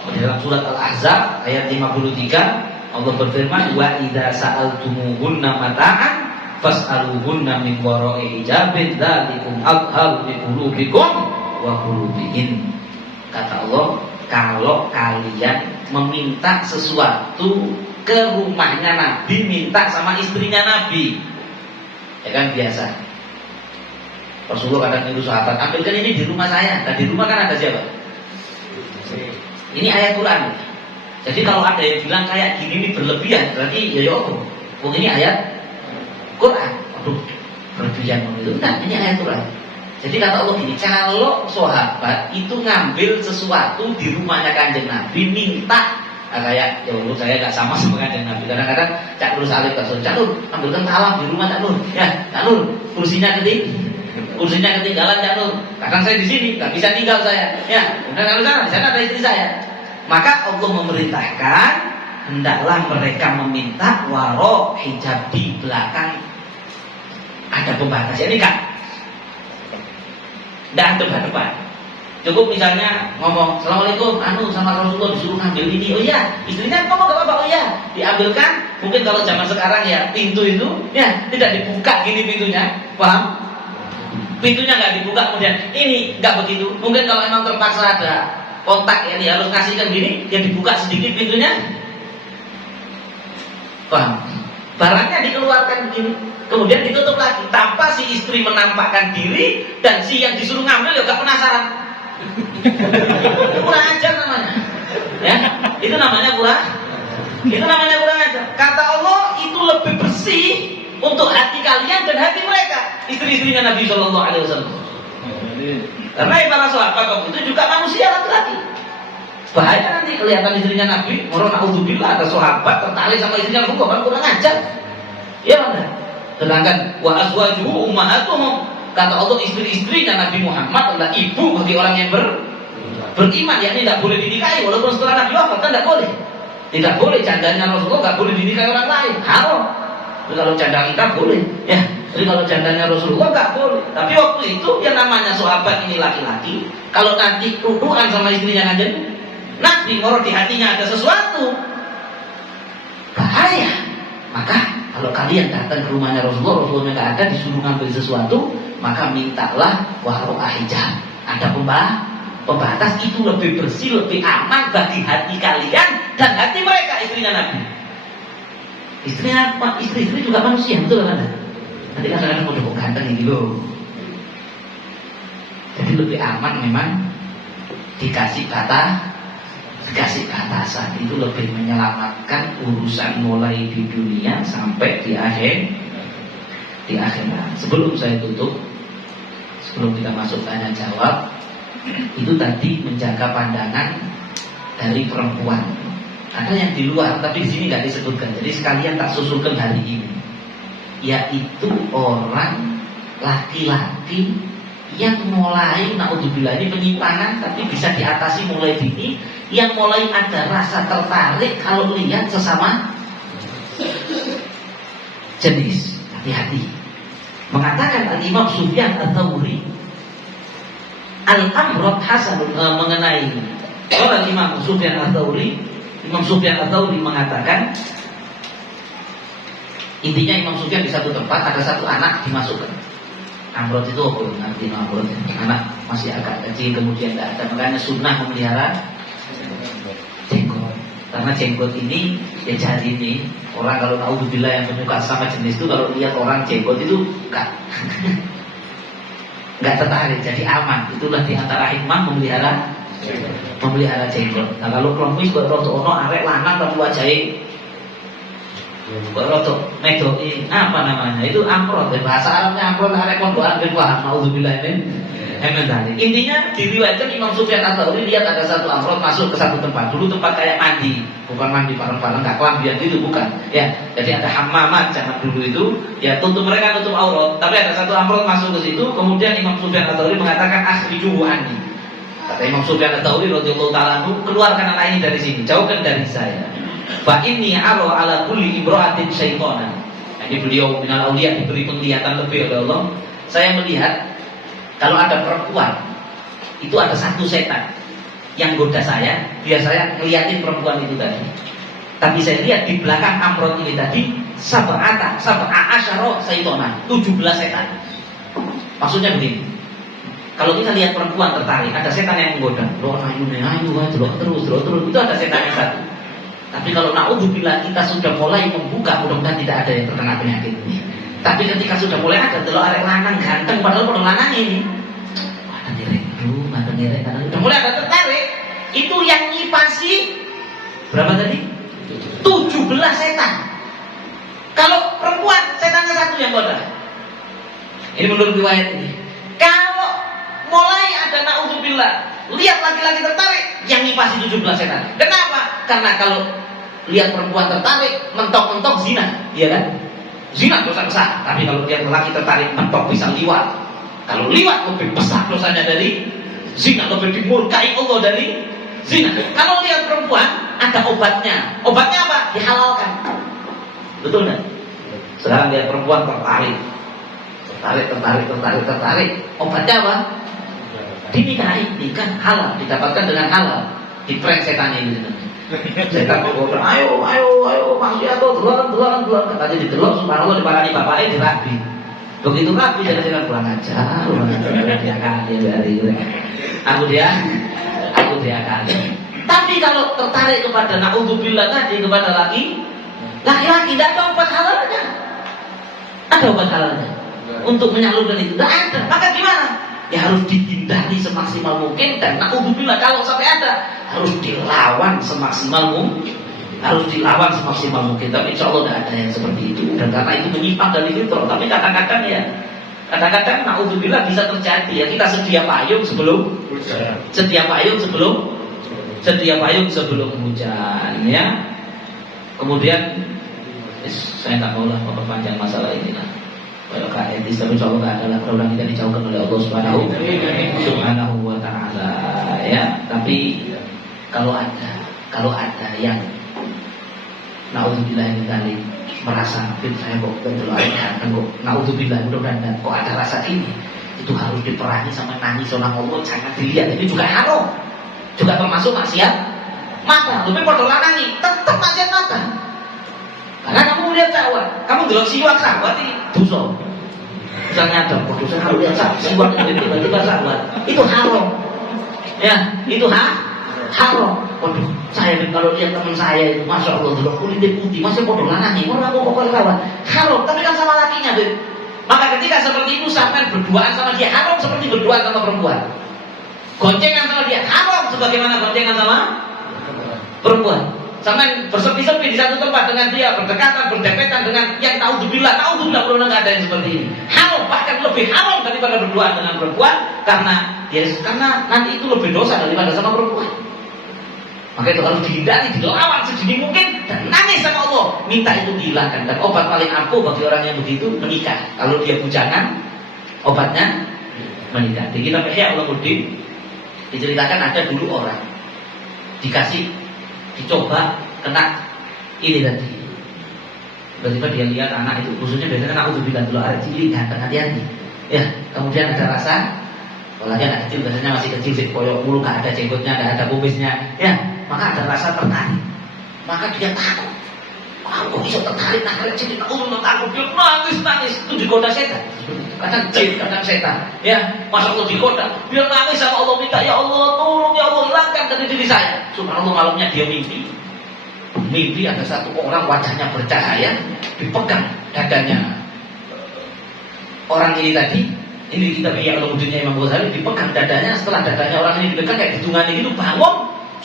dalam surat Al-Ahzab ayat 53, Allah berfirman, wa idza sa'altumuhunna mata'an fas'aluhunna min wara'i hijabin dzalikum adharu liqulubikum wa qulubihin. Kata Allah, kalau kalian meminta sesuatu ke rumahnya Nabi, minta sama istrinya Nabi, ya kan biasa. Rasulullah kadang nyuruh sahabat, ambilkan ini di rumah saya. Nah di rumah kan ada siapa? Ini ayat Quran. Jadi kalau ada yang bilang kayak gini ini berlebihan, berarti ya ini ayat Quran. Aduh, berlebihan itu. Nah, ini ayat Quran. Jadi kata Allah gini, kalau sahabat itu ngambil sesuatu di rumahnya Kanjeng Nabi, minta kayak ya Allah saya gak sama Kanjeng Nabi. Kadang-kadang Cak Nur Salih Cak Nur, ambilkan talam di rumah Cak Nur. Ya, Cak Nur, kursinya ketinggalan Cak Nur. Kadang saya di sini, gak bisa tinggal saya. Ya, kalau sana, di sana ada istri saya. Maka Allah memerintahkan hendaklah mereka meminta waro hijab di belakang ada pembatas. Ini kan, tidak depan-depan. Cukup misalnya ngomong assalamualaikum, sama Rasulullah disuruh ngambil ini. Oh iya, istrinya ngomong gak apa-apa. Oh iya, diambilkan. Mungkin kalau zaman sekarang ya pintu itu ya tidak dibuka gini pintunya, paham? Pintunya nggak dibuka kemudian ini nggak begitu. Mungkin kalau memang terpaksa ada kontak ya dia harus ngasihkan gini, dia dibuka sedikit pintunya, paham? Barangnya dikeluarkan begini, kemudian ditutup lagi tanpa si istri menampakkan diri dan si yang disuruh ngambil ya gak penasaran. Kurang ajar namanya, ya itu namanya kurang ajar. Kata Allah itu lebih bersih untuk hati kalian dan hati mereka, istri-istrinya Nabi Shallallahu Alaihi Wasallam. Karena para sahabat itu juga manusia laki-laki. Bahaya nanti kelihatan istrinya Nabi, na'udzubillah ada sahabat tertarik sama istrinya Rasulullah, kan kurang ajar. Ya benar. Sedangkan wa azwajuhu ummahatuhum, kata Allah istri-istrinya Nabi Muhammad adalah ibu bagi orang yang beriman, yakni tidak boleh dinikahi walaupun setelah Nabi wafat kan tidak boleh. Tidak boleh jandanya Rasulullah tidak boleh dinikahi orang lain, haram. Jadi kalau janda kita boleh, ya. Jadi kalau jandanya Rasulullah nggak boleh. Tapi waktu itu yang namanya sahabat ini laki-laki, kalau nanti tuduhan sama istrinya aja, Nabi ngorok di hatinya ada sesuatu bahaya. Maka kalau kalian datang ke rumahnya Rasulullah, Rasulullah nggak ada, disuruh ngambil sesuatu, maka mintalah waro'ah hijab. Ada pembatas, itu lebih bersih, lebih aman bagi hati kalian dan hati mereka, istrinya Nabi. Istri juga manusia, betul kan? Nanti kadang-kadang mau ganteng ini loh. Jadi lebih aman memang dikasih batasan itu lebih menyelamatkan urusan mulai di dunia sampai di akhir di akhirat. Sebelum saya tutup, sebelum kita masuk tanya jawab, itu tadi menjaga pandangan dari perempuan. Ada yang di luar, tapi di sini nggak disebutkan. Jadi sekalian tak susulkan hari ini, yaitu orang laki-laki yang mulai, naudzubillah, ini penyimpangan tapi bisa diatasi mulai dini, yang mulai ada rasa tertarik kalau lihat sesama jenis. Hati-hati. Mengatakan Al-Imam Sufyan Ats-Tsauri, Al-Amrad Hasanun, mengenai orang Imam Sufyan Ats-Tsauri, Imam Sufyan Ats-Tsauri mengatakan, intinya Imam Sufyan di satu tempat ada satu anak dimasukkan. Amrod itu apa? Nanti Amrod, anak masih agak kecil, kemudian tidak ada, makanya sunnah memelihara jenggot. Karena jenggot ini, ya jari ini, orang kalau naudzubillah yang penyuka sama jenis itu kalau lihat orang jenggot itu nggak tertarik, jadi aman. Itulah diantara hikmah memelihara jenggot. Nah kalau kelompok itu roto ono arek lanang tapi wajahnya roto medoi apa namanya itu amrod. Bahasa Arabnya amrod, arek kondoan ben paham. Naudzubillah ini. Intinya diriwayatkan Imam Sufyan Ats-Tsauri lihat ada satu amrod masuk ke satu tempat. Dulu tempat kayak mandi, bukan mandi bareng-bareng, nggak kelambian itu bukan. Ya, jadi ada hammamat zaman dulu itu. Ya tutup, mereka tutup aurat. Tapi ada satu amrod masuk ke situ. Kemudian Imam Sufyan Ats-Tsauri mengatakan akhrijuhu anni. Kata Imam Sufyan Ats-Tsauri radhiyallahu ta'ala anhu, keluarkan anak ini dari sini, jauhkan dari saya. Fa inni ara ala kulli imra'atin syaitanan. Ini beliau minal auliya diberi penglihatan lebih oleh Allah. Saya melihat kalau ada perempuan itu ada satu setan yang goda saya, biar saya ngeliatin perempuan itu tadi. Tapi saya lihat di belakang amrod ini tadi sab'a asyara syaitanan, 17 setan. Maksudnya begini. Kalau kita lihat perempuan tertarik, ada setan yang menggoda. Loh ayu terus. Itu ada setan yang satu. Tapi kalau naudzubillah kita sudah mulai membuka, mudah-mudahan tidak ada yang terkena penyakit ini. Tapi ketika sudah mulai ada telur arek lanang ganteng, padahal pada lanang ini, ada ngerek, udah mulai ada tertarik. Itu yang ngipasi berapa tadi? 17 setan. Kalau perempuan setannya satu yang goda. Ini menurut riwayat ini. Kalau mulai ada naudzubillah, lihat laki-laki tertarik, yang ngipasi 17 setan. Kenapa? Karena kalau lihat perempuan tertarik, mentok-mentok zina, iya kan? Zina dosa besar. Tapi kalau lihat laki tertarik, mentok bisa liwat. Kalau liwat lebih besar dosanya dari zina, lebih dimurkai Allah dari zina. Kalau lihat perempuan, ada obatnya. Obatnya apa? Dihalalkan. Betul nggak? Sekarang lihat perempuan tertarik. Obatnya apa? Dinikahi, nikah halal, didapatkan dengan halal. Di prank setan ini. Setan berkata, ayo, maksudnya tuh, delon. Katanya didelok, subhanallah diparani bapaknya dirabi. Begitu rabi, jangan pulang aja. Dia kali dari aku dia kali. Tapi kalau tertarik kepada naudzubillah tadi, kepada laki-laki tidak ada obat halalnya. Ada obat halalnya untuk menyalurkan itu, tidak ada. Maka gimana? Ya harus dihindari semaksimal mungkin, dan naudzubillah kalau sampai ada harus dilawan semaksimal mungkin. Tapi insya Allah tidak ada yang seperti itu. Dan karena itu menyimpang dari fitrah. Tapi kadang-kadang naudzubillah bisa terjadi. Ya kita sedia payung sebelum hujan. Ya. Kemudian saya tak maulah memperpanjang masalah ini lah. Kalau etis, tapi insya Allah tidak ada lah. Kalau kita dijauhkan oleh Allah Subhanahu wa ta'ala. Ya. Tapi kalau ada yang naudzubillah ini kali merasa saya kok naudzubillah, mudah-mudahan kok ada rasa ini, itu harus diperangi sama nangis orang Allah, jangan dilihat. Ini juga haram, juga termasuk maksiat mata. Lebih pada lanangi tetap maksiat mata. Karena kamu melihat syahwat, kamu delok siwak syahwat itu dosa. Misalnya ada dosa kamu lihat siwak tiba-tiba syahwat, itu haram. Ya, itu haram. Waduh, saya kalau lihat teman saya itu, masya Allah, delok kulitnya putih, masih bodoh lanangi, orang aku kok kawan. Haram, tapi kan sama lakinya, Ben. Maka ketika seperti itu sampai berduaan sama dia, haram seperti berduaan sama perempuan. Goncengan sama dia haram sebagaimana goncengan sama perempuan. Sampai bersepi-sepi di satu tempat dengan dia, berdekatan, berdempetan dengan yang naudzubillah benar-benar nggak ada yang seperti ini. Haram, bahkan lebih haram daripada berduaan dengan perempuan karena nanti itu lebih dosa daripada sama perempuan. Maka itu harus dihindari, dilawan sedini mungkin dan nangis sama Allah, minta itu dihilangkan. Dan obat paling ampuh bagi orang yang begitu menikah. Kalau dia bujangan, obatnya menikah. Di kitab Ihya Ulumuddin diceritakan ada dulu orang dicoba kena ini tadi. Tiba-tiba dia lihat anak itu, khususnya biasanya anak itu bilang dulu ada cilik ganteng, hati-hati. Ya, kemudian ada rasa, apalagi anak kecil biasanya masih kecil, sih koyok mulu, gak ada jenggotnya, gak ada kumisnya. Ya, maka ada rasa tertarik. Maka dia takut. Kok bisa tertarik, nah cilik, takut, dia nangis, itu digoda setan. Kadang jin, kadang setan. Ya, masa Allah digoda, dia nangis sama Allah, minta ya Allah tolong, ya Allah hilangkan dari diri saya. Subhanallah, malamnya dia mimpi ada satu orang wajahnya bercahaya, dipegang dadanya orang ini tadi. Ini kita Ihya Ulumuddinnya Imam Ghazali, dipegang dadanya. Setelah dadanya orang ini dipegang kayak ditungani gitu, bangun,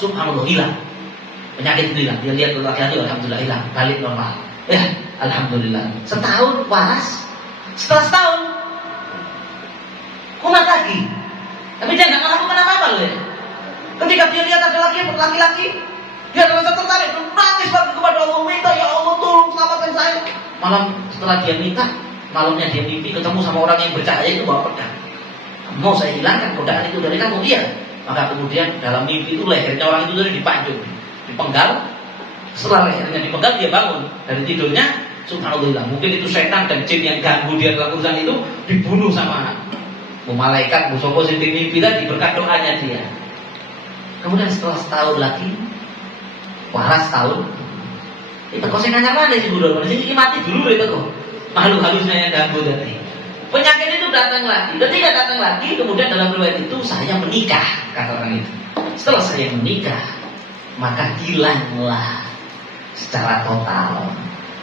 subhanallah hilang penyakit itu, hilang. Dia lihat laki-laki, alhamdulillah hilang, balik normal. Ya, alhamdulillah. Setahun waras. Setelah setahun kumat lagi, tapi dia nggak melakukan apa-apa loh ya. Ketika dia lihat ada laki-laki, dia merasa tertarik, nangis lagi kepada Allah, minta ya Allah tolong selamatkan saya. Malam setelah dia minta, malamnya dia mimpi ketemu sama orang yang bercahaya itu bawa pedang. Mau saya hilangkan godaan itu dari kamu, dia. Maka kemudian dalam mimpi itu lehernya orang itu tadi dipanjung, dipenggal. Setelah lehernya dipenggal, dia bangun dari tidurnya. Subhanallah, mungkin itu setan dan jin yang ganggu dia dalam urusan itu dibunuh sama malaikat musopo sinting mimpi tadi berkat doanya dia. Kemudian setelah setahun lagi, waras tahun, itu kok saya nanya mana sih budal, ini mati dulu itu kok. Makhluk halusnya yang ganggu tadi. Penyakit itu datang lagi. Ketika datang lagi, kemudian dalam riwayat itu saya menikah, kata orang itu. Setelah saya menikah, maka hilanglah secara total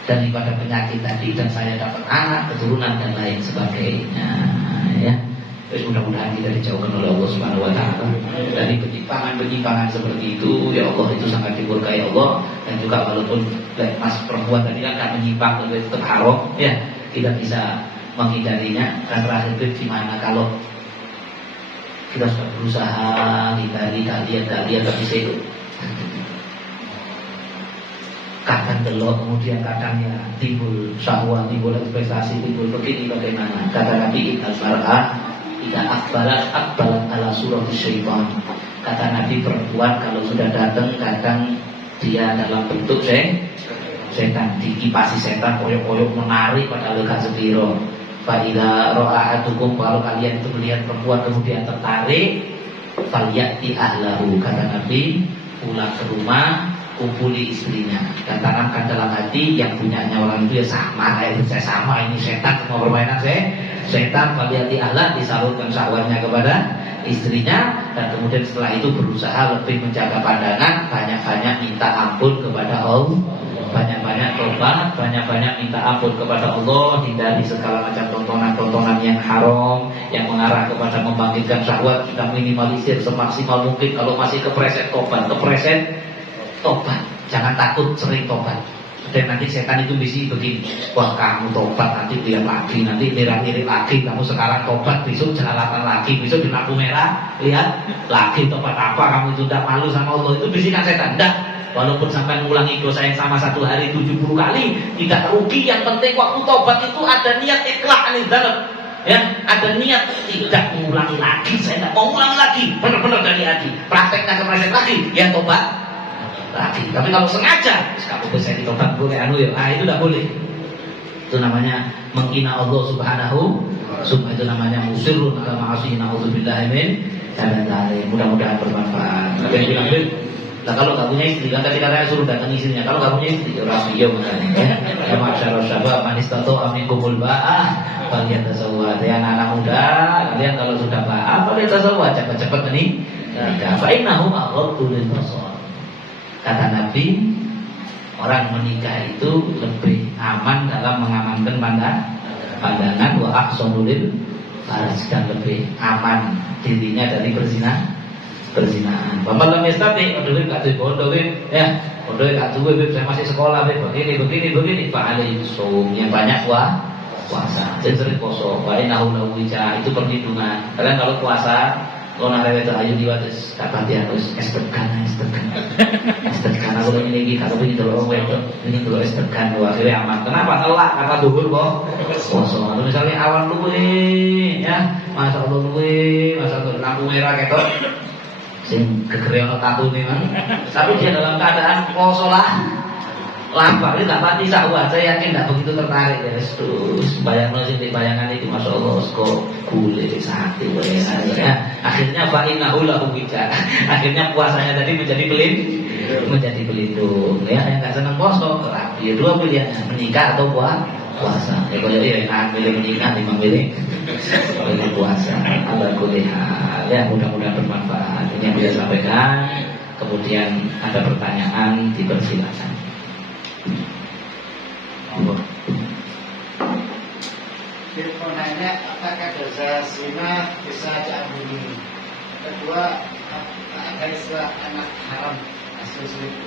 daripada penyakit tadi, dan saya dapat anak, keturunan dan lain sebagainya. Ya, mudah-mudahan kita dijauhkan oleh Allah Subhanahu Wa Taala dari penyimpangan seperti itu. Ya Allah, itu sangat dimurkai Allah. Dan juga walaupun mas perempuan tadi kan akan menyimpang, tapi tetap haram. Ya, kita bisa menghindarinya. Dan terakhir itu gimana kalau kita sudah berusaha lihat tapi saya kadang delok, kemudian kadang ya timbul syahwat, timbul ekspektasi, timbul begini bagaimana. Kata Nabi al-mar'ah tidak akbalat ala surati syaitan. Kata Nabi, perempuan kalau sudah datang kadang dia dalam bentuk setan, dikipasi setan, koyok-koyok menarik padahal gak sepiro. Fa idza ra'atukum, kalau kalian itu melihat perempuan kemudian tertarik, falyati ahlahu. Kata Nabi, pulang ke rumah, kumpuli istrinya, dan tanamkan dalam hati yang punyanya orang itu ya sama kayak saya, sama ini setan, semua permainan setan. Faliati ahla, disalurkan syahwatnya kepada istrinya, dan kemudian setelah itu berusaha lebih menjaga pandangan, banyak-banyak minta ampun kepada Allah, banyak-banyak tobat, banyak-banyak minta ampun kepada Allah, hindari segala macam tontonan-tontonan yang haram yang mengarah kepada membangkitkan syahwat. Kita minimalisir semaksimal mungkin. Kalau masih kepreset tobat, jangan takut sering tobat. Dan nanti setan itu bisa begini, wah kamu tobat nanti lihat lagi, nanti lirik lagi, kamu sekarang tobat besok jelalatan lagi, besok di lampu merah lihat lagi tobat apa, kamu itu tidak malu sama Allah. Itu bisikan setan. Tidak, walaupun sampai mengulangi dosa yang sama satu hari 70 kali tidak rugi. Yang penting waktu tobat itu ada niat ikhlas anil dzanab. Ya, ada niat tidak mengulangi lagi, saya tidak mau ulangi lagi, benar-benar dari hati, prakteknya kepreset lagi, ya tobat lagi. Tapi kalau sengaja, kamu bisa ditobat boleh ya, itu tidak boleh. Itu namanya menghina Allah Subhanahu. Itu namanya musirun ala ma'asi, na'udzubillahi min dzalik. Mudah-mudahan bermanfaat. Ada yang bilang, nah kalau nggak punya istri, kan tadi katanya suruh datang istrinya. Kalau nggak punya istri, orang video makanya. Ya masyaallah syabab, manis tato amikumul ba'ah, kalian tasawwur. Ya anak-anak muda, kalian kalau sudah ba'ah, kalian tasawwur, cepat-cepat ini. Fa innahum aghaddu lil basar. Kata Nabi, orang menikah itu lebih aman dalam mengamankan pandangan, wa ahsanul farj, dan lebih aman dirinya dari berzina. perzinahan. Bapak lam yastati, duwe gak duwe bondo ya, bondo gak duwe saya masih sekolah begini. Pak Ali sum yang banyak puasa. Jadi sering poso, wae nahu itu perlindungan. Kalian kalau puasa kalau nak itu ayu diwatis kata dia harus estekan kalau ini kalau begitu loh ini dulu estekan akhirnya aman. Kenapa telak karena duhur kok poso. Kalau misalnya awan luwe ya masa luwe masa lampu merah gitu sing kegereon tatu nih man. Tapi dia dalam keadaan poso lah lapar ini tak pati sahwat. Saya yakin tidak begitu tertarik ya. Terus bayang di bayangan itu masya Allah kok kulit sate ya. Akhirnya fa'innahu lahu wija. Akhirnya puasanya tadi menjadi pelindung ya. Yang nggak senang poso ya dua pilihan menikah atau puasa. Ya kalau ya enak milih menikah memang milih puasa. Ala kulli hal ya, mudah-mudahan bermanfaat. Ini yang bisa sampaikan. Kemudian ada pertanyaan dipersilakan. Mau nanya apakah dosa zina bisa diampuni? Kedua, ada istilah anak haram hasil selingkuh.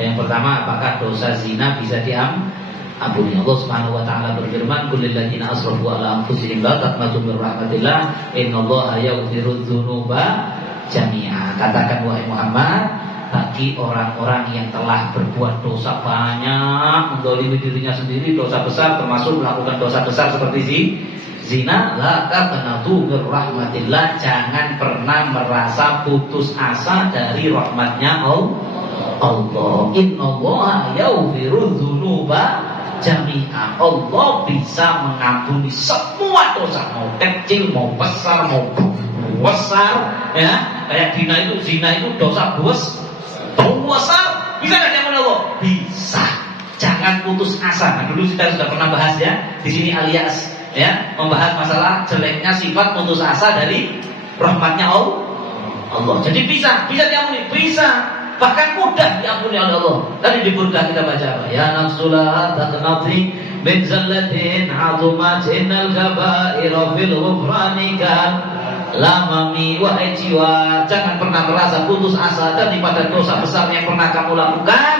Yang pertama, apakah dosa zina bisa diampuni? Allah Subhanahu wa taala berfirman, "Qul lil ladzina asrafu ala anfusihim la taqnatu min rahmatillah, innallaha yaghfiru dzunuba jami'a." Katakan wahai Muhammad, bagi orang-orang yang telah berbuat dosa banyak, mendolimi dirinya sendiri, dosa besar termasuk melakukan dosa besar seperti zina, la taqnatu min rahmatillah, jangan pernah merasa putus asa dari rahmatnya Allah. Innallaha yaghfiru dzunuba jami'a. Allah bisa mengampuni semua dosa, mau kecil, mau besar, ya. Kayak zina itu dosa besar, bisa nggak diampuni Allah? Bisa. Jangan putus asa. Nah, dulu kita sudah pernah bahas ya di sini alias ya, membahas masalah jeleknya sifat putus asa dari rahmatnya Allah. Jadi bisa diampuni, bisa. Bahkan mudah diampuni oleh Allah. Tadi di Burdah kita baca apa? Ya nafsulah taqnati min zallatin 'azumat innal kaba'ira fil ghufranika lamami. Wahai jiwa, jangan pernah merasa putus asa daripada dosa besar yang pernah kamu lakukan.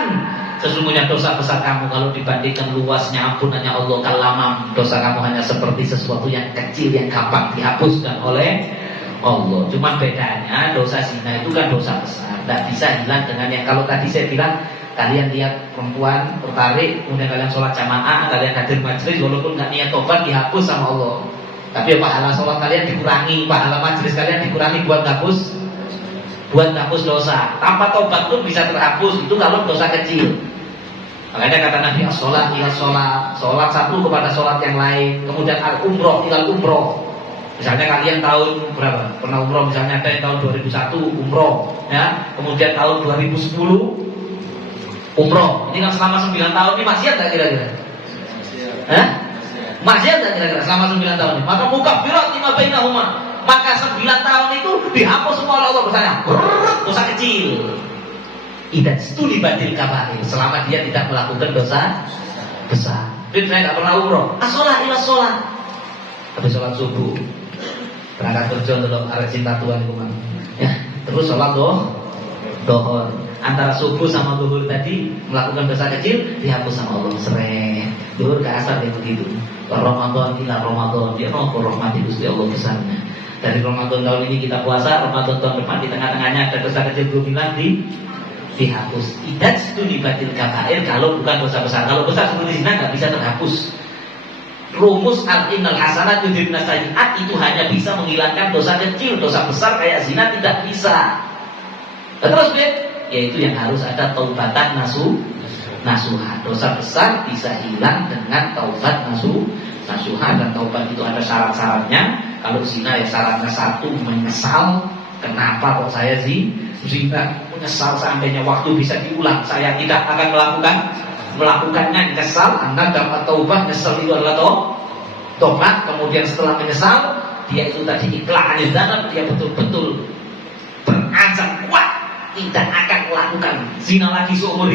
Sesungguhnya dosa besar kamu kalau dibandingkan luasnya ampunannya Allah kalamam, dosa kamu hanya seperti sesuatu yang kecil yang gampang dihapuskan oleh Allah. Cuma bedanya dosa zina itu kan dosa besar, tidak bisa hilang dengan yang kalau tadi saya bilang kalian lihat perempuan tertarik, kemudian kalian sholat jamaah, kalian hadir majelis, walaupun nggak niat tobat dihapus sama Allah. Tapi pahala sholat kalian dikurangi, pahala majelis kalian dikurangi buat hapus dosa. Tanpa tobat pun bisa terhapus. Itu kalau dosa kecil. Makanya kata Nabi, sholat ila sholat satu kepada sholat yang lain. Kemudian al-umroh ila umroh. Misalnya kalian tahun berapa? Pernah umroh misalnya ada yang tahun 2001 umroh, ya. Kemudian tahun 2010 umroh. Ini kan selama 9 tahun ini maksiat tak kira-kira? Maksiat tak kira-kira selama 9 tahun ini? Maka mukaffirat lima bainahuma. Maka 9 tahun itu dihapus semua oleh Allah bersama. Dosa kecil. Idan studi batil kabair, selama dia tidak melakukan dosa besar. Jadi saya nggak pernah umroh. Asolah ila sholat. Habis sholat subuh, berangkat kerja dulu arah cinta Tuhan kuman. Ya, terus sholat dohor. Antara subuh sama duhur tadi melakukan dosa kecil dihapus sama Allah. Seret. Duhur ke asar yang begitu. Ramadan ila Ramadan, dia mau rahmati Gusti Allah besarnya. Dari Ramadan tahun ini kita puasa, Ramadan tahun depan di tengah-tengahnya ada dosa kecil 2 bulan dihapus. Idat itu dibatil kabair kalau bukan dosa besar. Kalau besar seperti zina nggak bisa terhapus. Rumus al-innal hasanat yudhibna sayyi'at itu hanya bisa menghilangkan dosa kecil. Dosa besar kayak zina tidak bisa. Dan terus yaitu yang harus ada taubatan nasuha. Dosa besar bisa hilang dengan taubat nasuha, dan taubat itu ada syarat-syaratnya. Kalau zina ya syaratnya 1, menyesal. Kenapa kok saya zina? Menyesal seandainya waktu bisa diulang, saya tidak akan melakukannya. Nyesal, Anda dapat taubah. Nyesal itu adalah tobat. Kemudian setelah menyesal, dia itu tadi ikhlas dan dia betul-betul berazam kuat tidak akan melakukan zina lagi seumur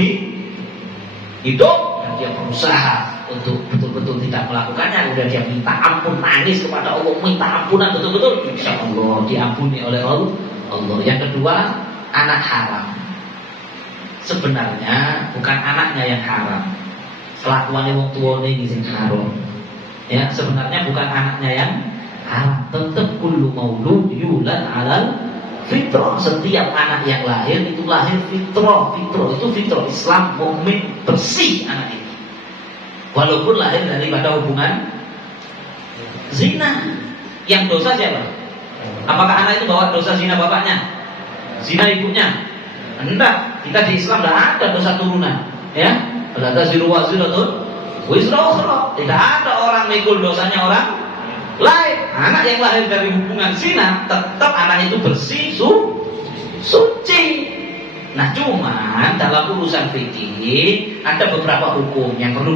hidup, dan dia berusaha untuk betul-betul tidak melakukannya. Kemudian dia minta ampun, nangis kepada Allah, minta ampunan betul-betul, insya Allah diampuni oleh Allah. Allah. Yang kedua, anak haram. Sebenarnya bukan anaknya yang haram, kelakuannya wong tuane iki sing haram. Ya, sebenarnya bukan anaknya yang haram. Tetap kullu maulud yulad 'alal fitrah. Setiap anak yang lahir itu lahir fitrah. Fitrah itu fitrah Islam, mukmin, bersih anak itu. Walaupun lahir daripada hubungan zina. Yang dosa siapa? Apakah anak itu bawa dosa zina bapaknya? Zina ibunya? Enggak. Kita di Islam tidak ada dosa turunan. Ya, la taziru waziratun wizra ukhra. Tidak ada orang mikul dosanya orang lain. Anak yang lahir dari hubungan zina tetap anak itu bersih, suci. Nah, cuman dalam urusan fikih ada beberapa hukum yang perlu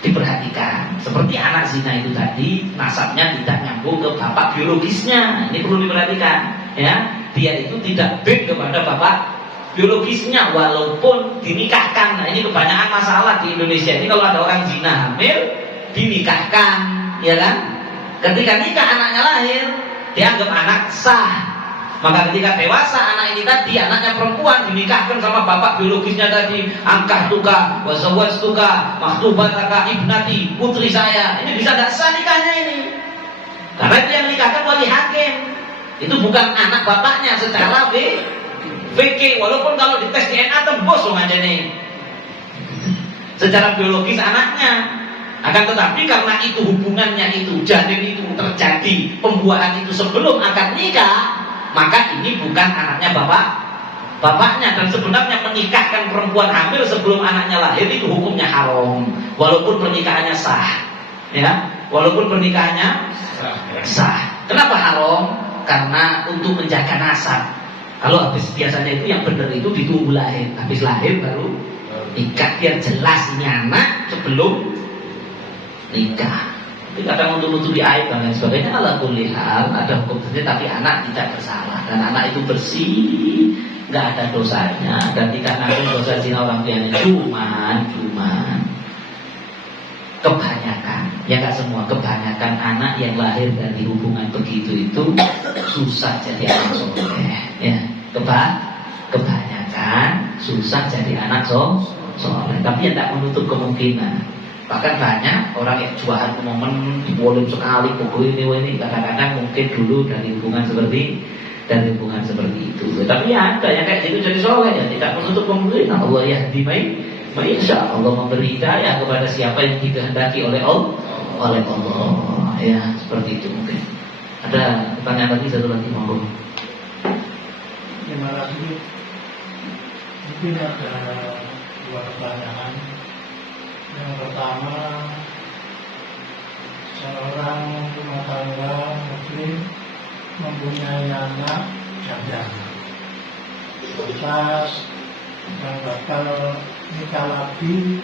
diperhatikan. Seperti anak zina itu tadi, nasabnya tidak nyambung ke bapak biologisnya. Ini perlu diperhatikan, ya. Dia itu tidak bin kepada bapak biologisnya walaupun dinikahkan. Nah, ini kebanyakan masalah di Indonesia. Ini kalau ada orang zina hamil dinikahkan, ya kan? Ketika nikah anaknya lahir, dianggap anak sah. Maka ketika dewasa anak ini tadi anaknya perempuan dinikahkan sama bapak biologisnya tadi, angkah tuka, wazawaj tuka, maktubataka ibnati, putri saya. Ini bisa tidak sah nikahnya ini. Karena itu yang nikahkan wali hakim. Itu bukan anak bapaknya secara fikih. Walaupun kalau dites DNA tembus loh aja nih. Secara biologis anaknya. Akan tetapi karena itu hubungannya itu janin itu terjadi pembuahan itu sebelum akad nikah, maka ini bukan anaknya bapaknya. Dan sebenarnya menikahkan perempuan hamil sebelum anaknya lahir itu hukumnya haram, walaupun pernikahannya sah, ya, walaupun pernikahannya sah. Kenapa haram? Karena untuk menjaga nasab. Kalau habis biasanya itu yang benar itu ditunggu lahir, habis lahir baru nikah biar jelas ini anak sebelum nikah. Tapi kadang untuk menutupi aib dan lain sebagainya, ala kulli hal ada hukum sendiri, tapi anak tidak bersalah dan anak itu bersih, nggak ada dosanya. Dan dikarenakan dosa zina orang tuanya cuman kebanyakan, ya nggak semua, kebanyakan anak yang lahir dari hubungan begitu itu susah jadi anak soleh. Ya, kebanyakan susah jadi anak soleh. Tapi ya tidak menutup kemungkinan. Bahkan banyak orang yang jualan momen volume sekali ini kadang-kadang mungkin dulu dari hubungan seperti itu. Tapi ya ada yang kayak gitu jadi soleh, ya tidak menutup kemungkinan. Allah yahdi insya Allah memberi hidayah kepada siapa yang dikehendaki oleh Allah. Ya seperti itu mungkin. Ada pertanyaan lagi, satu lagi mohon. Terima kasih. Mungkin ada dua pertanyaan. Yang pertama, seorang rumah tangga muslim mempunyai anak janda. Lantas yang bakal nikah lagi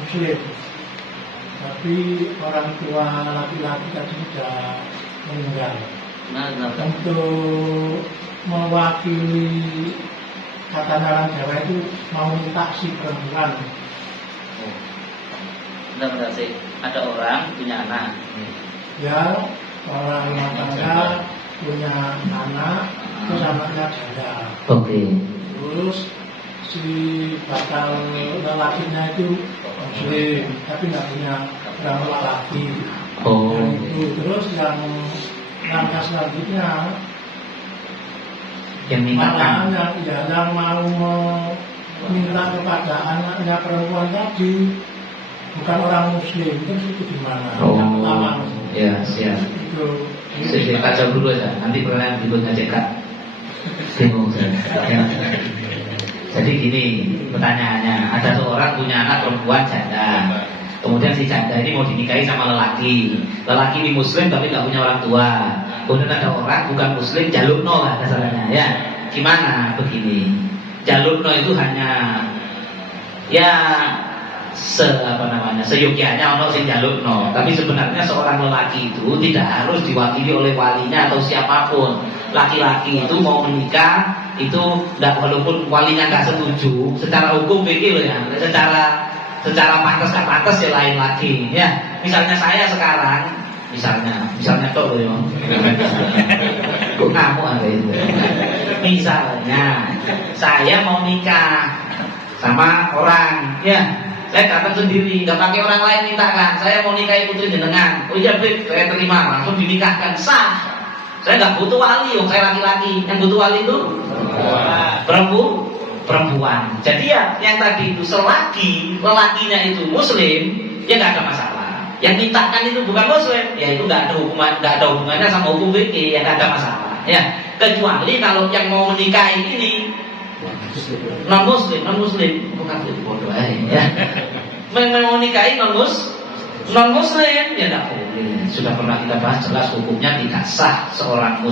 muslim, tapi orang tua laki-laki tadi sudah meninggal. Untuk mewakili kata orang Jawa itu mau minta si perempuan. Benar sih. Ada orang punya anak. Ya, orang rumah tangga punya anak, terus anaknya janda. Oke. Terus si bakal lelakinya itu muslim, tapi nggak punya orang lelaki. Oh. Itu terus yang langkah selanjutnya Yang malah nikahkan. yang mau meminta kepada anaknya perempuan tadi bukan orang muslim, itu gimana? Oh. Yang pertama, Ya, siap. itu Saya kacau dulu ya. Nanti pertanyaan berikutnya cekak. Bingung saya. Ya. Jadi gini pertanyaannya, ada seorang punya anak perempuan janda. Kemudian si janda ini mau dinikahi sama lelaki. Lelaki ini muslim tapi nggak punya orang tua. Kemudian ada orang bukan muslim, jalukno lah dasarnya. Ya, gimana? Begini, jalukno itu hanya ya seyogyanya ono sing jalukno. Tapi sebenarnya seorang lelaki itu tidak harus diwakili oleh walinya atau siapapun. Laki-laki itu mau menikah itu tidak, walaupun walinya nggak setuju, secara hukum fikih loh ya, secara pantas nggak pantas ya lain lagi. Ya, misalnya saya sekarang, misalnya toh loh ya. Kok ngamuk ada itu? Misalnya saya mau nikah sama orang, ya saya datang sendiri, nggak pakai orang lain mintakan. Saya mau nikahi putri jenengan. Oh iya Beb, saya terima, langsung dinikahkan, sah. Saya nggak butuh wali, saya laki-laki. Yang butuh wali itu perempuan. Jadi ya yang tadi itu selagi lelakinya itu muslim, ya nggak ada masalah. Yang mintakan itu bukan muslim, ya itu nggak ada hubungannya sama hukum fikih, ya nggak ada masalah. Ya, kecuali kalau yang mau menikahi ini non muslim, bukan bodoh ya. Mau nikahi non muslim, ya tidak boleh. Sudah pernah kita bahas jelas hukumnya tidak sah seorang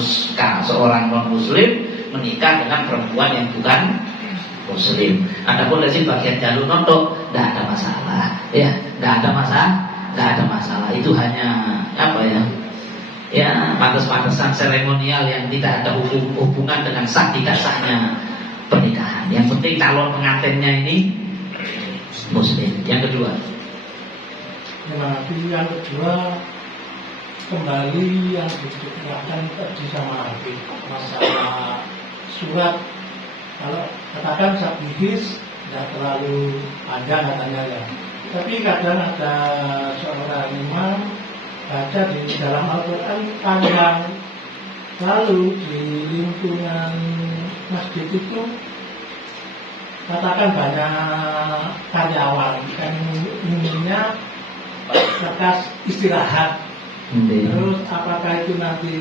non muslim menikah dengan perempuan yang bukan muslim. Adapun dari bagian jalur nonton tidak ada masalah, ya tidak ada masalah. Itu hanya apa ya? Ya, pantas-pantasan seremonial yang tidak ada hubungan dengan sah tidak sahnya pernikahan. Yang penting calon pengantinnya ini muslim. Yang kedua, yang kedua kembali yang diterangkan tadi sama Habib masalah surat. Kalau katakan sabihis tidak terlalu panjang katanya ya. Tapi kadang ada seorang imam baca di dalam Al-Quran panjang, lalu di lingkungan masjid itu katakan banyak karyawan kan umumnya bekas istirahat. Terus apakah itu nanti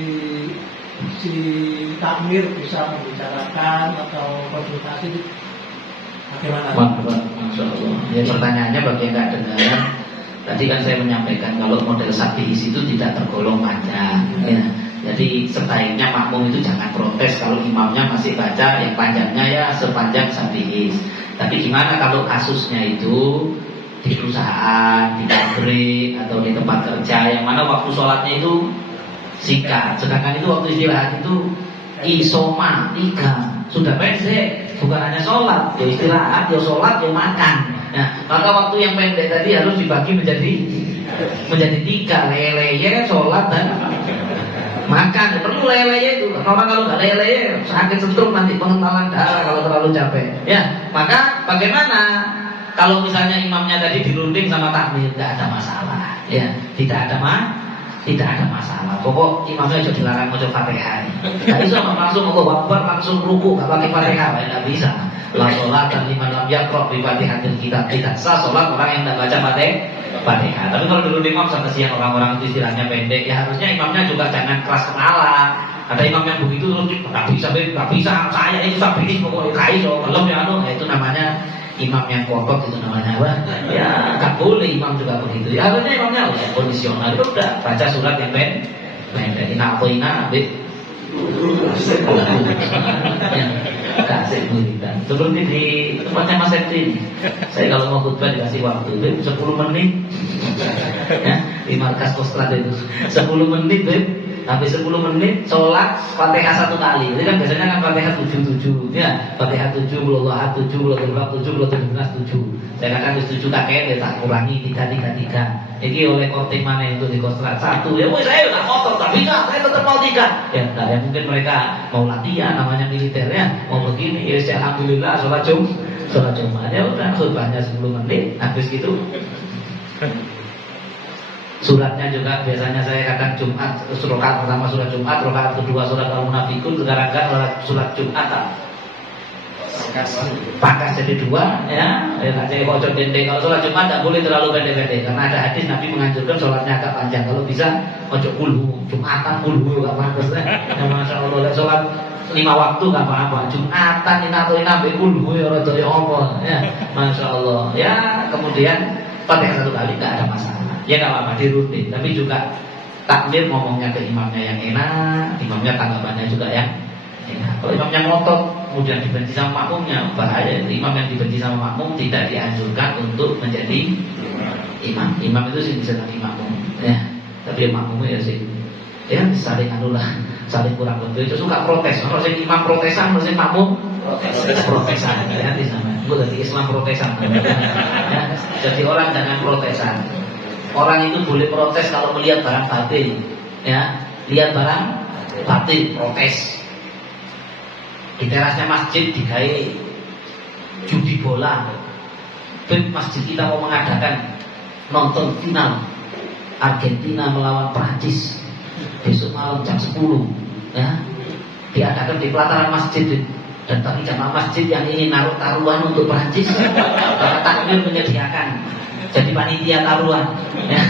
si takmir bisa membicarakan atau konsultasi bagaimana? Masya Allah. Ya, pertanyaannya bagi yang nggak dengar. Tadi kan saya menyampaikan kalau model sabihis itu tidak tergolong panjang, ya. Jadi sebaiknya makmum itu jangan protes kalau imamnya masih baca yang panjangnya ya sepanjang sabihis. Tapi gimana kalau kasusnya itu di perusahaan, di pabrik atau di tempat kerja yang mana waktu sholatnya itu singkat, sedangkan itu waktu istirahat itu isoma 3 sudah pendek, bukan hanya sholat, ya istirahat, ya sholat, ya makan. Nah, maka waktu yang pendek tadi harus dibagi menjadi 3, leleye, sholat dan makan. Perlu leleye itu. Orang kalau nggak leleye sakit stroke nanti, pengentalan darah kalau terlalu capek. Ya, maka bagaimana kalau misalnya imamnya tadi dirunding sama takmir, nggak ada masalah. Ya, tidak ada masalah. Pokok imamnya sudah dilarang baca Fatihah. Nggak bisa langsung Allah Akbar langsung ruku nggak pakai Fatihah, nggak bisa. La sholat dan liman lam yaqra bi Fatihatil kitab. Tidak sah sholat orang yang tidak baca Fatihah. Tapi kalau dulu imam sampai siang orang-orang itu istilahnya pendek, ya harusnya imamnya juga jangan keras kepala. Ada imam yang begitu terus nggak bisa saya itu sabihis pokoknya kaiso belum ya itu namanya imam yang kotor, itu namanya apa? Ya nggak boleh imam juga begitu. Ya harusnya imamnya kondisional, itu udah baca surat yang pendek. Ina kasih berikan. Seperti di tempatnya Mas Septi, saya kalau mau khutbah dikasih waktu 10 menit ya, di markas Kostrat itu 10 menit habis 10 menit sholat Fatihah 1 kali. Jadi kan biasanya kan Fatihah 7 ya, Fatihah 7, Qulhuwallahu 7, Qul huwallahu 7, Qul huwallahu 7. Saya katakan 7 kakek dia tak kurangi 3. Jadi oleh korting mana itu di Kostrat 1 ya, saya udah kotor tapi enggak, saya tetap mau 3. Ya, nah, ya mungkin mereka mau latihan namanya militernya, mau begini ya, alhamdulillah sholat Jumat ya udah khutbahnya 10 menit habis gitu. Suratnya juga biasanya saya katakan Jumat, rakaat pertama surat Jumat, rakaat kedua surat Al-Munafikun, sekarang kan surat Jumat pangkas jadi 2 ya. Nggak saya kocok dendeng. Kalau sholat Jumat tidak boleh terlalu pendek-pendek karena ada hadis Nabi menganjurkan sholatnya agak panjang. Kalau bisa kocok kulhu, Jumatan kulhu nggak pantas ya. Masya Allah, sholat 5 waktu nggak apa-apa. Jumatan ini nabi kulhu ya rada ya apa ya. Masya Allah ya. Kemudian Fatihah 1 kali nggak ada masalah. Ya nggak apa-apa dirutin. Tapi juga takmir ngomongnya ke imamnya yang enak, imamnya tanggapannya juga yang enak. Kalau imamnya ngotot kemudian dibenci sama makmumnya, bahaya. Imam yang dibenci sama makmum tidak dianjurkan untuk menjadi imam. Imam itu sih bisa jadi makmum ya. Tapi makmumnya ya sih ya saling saling kurang lebih. Itu suka protes. Kalau sing imam protesan, kalau sing makmum protesan. Hati sama. Itu dari Islam protesan. Ya. Jadi orang jangan protesan. Orang itu boleh protes kalau melihat barang batil, ya. Lihat barang batin, protes. Di terasnya masjid digawe judi bola. Masjid kita mau mengadakan nonton final Argentina melawan Prancis besok malam jam 10 ya, diadakan di pelataran masjid. Dan bagi jamaah masjid yang ingin naruh taruhan untuk Prancis, karena takmir menyediakan jadi panitia taruhan ya.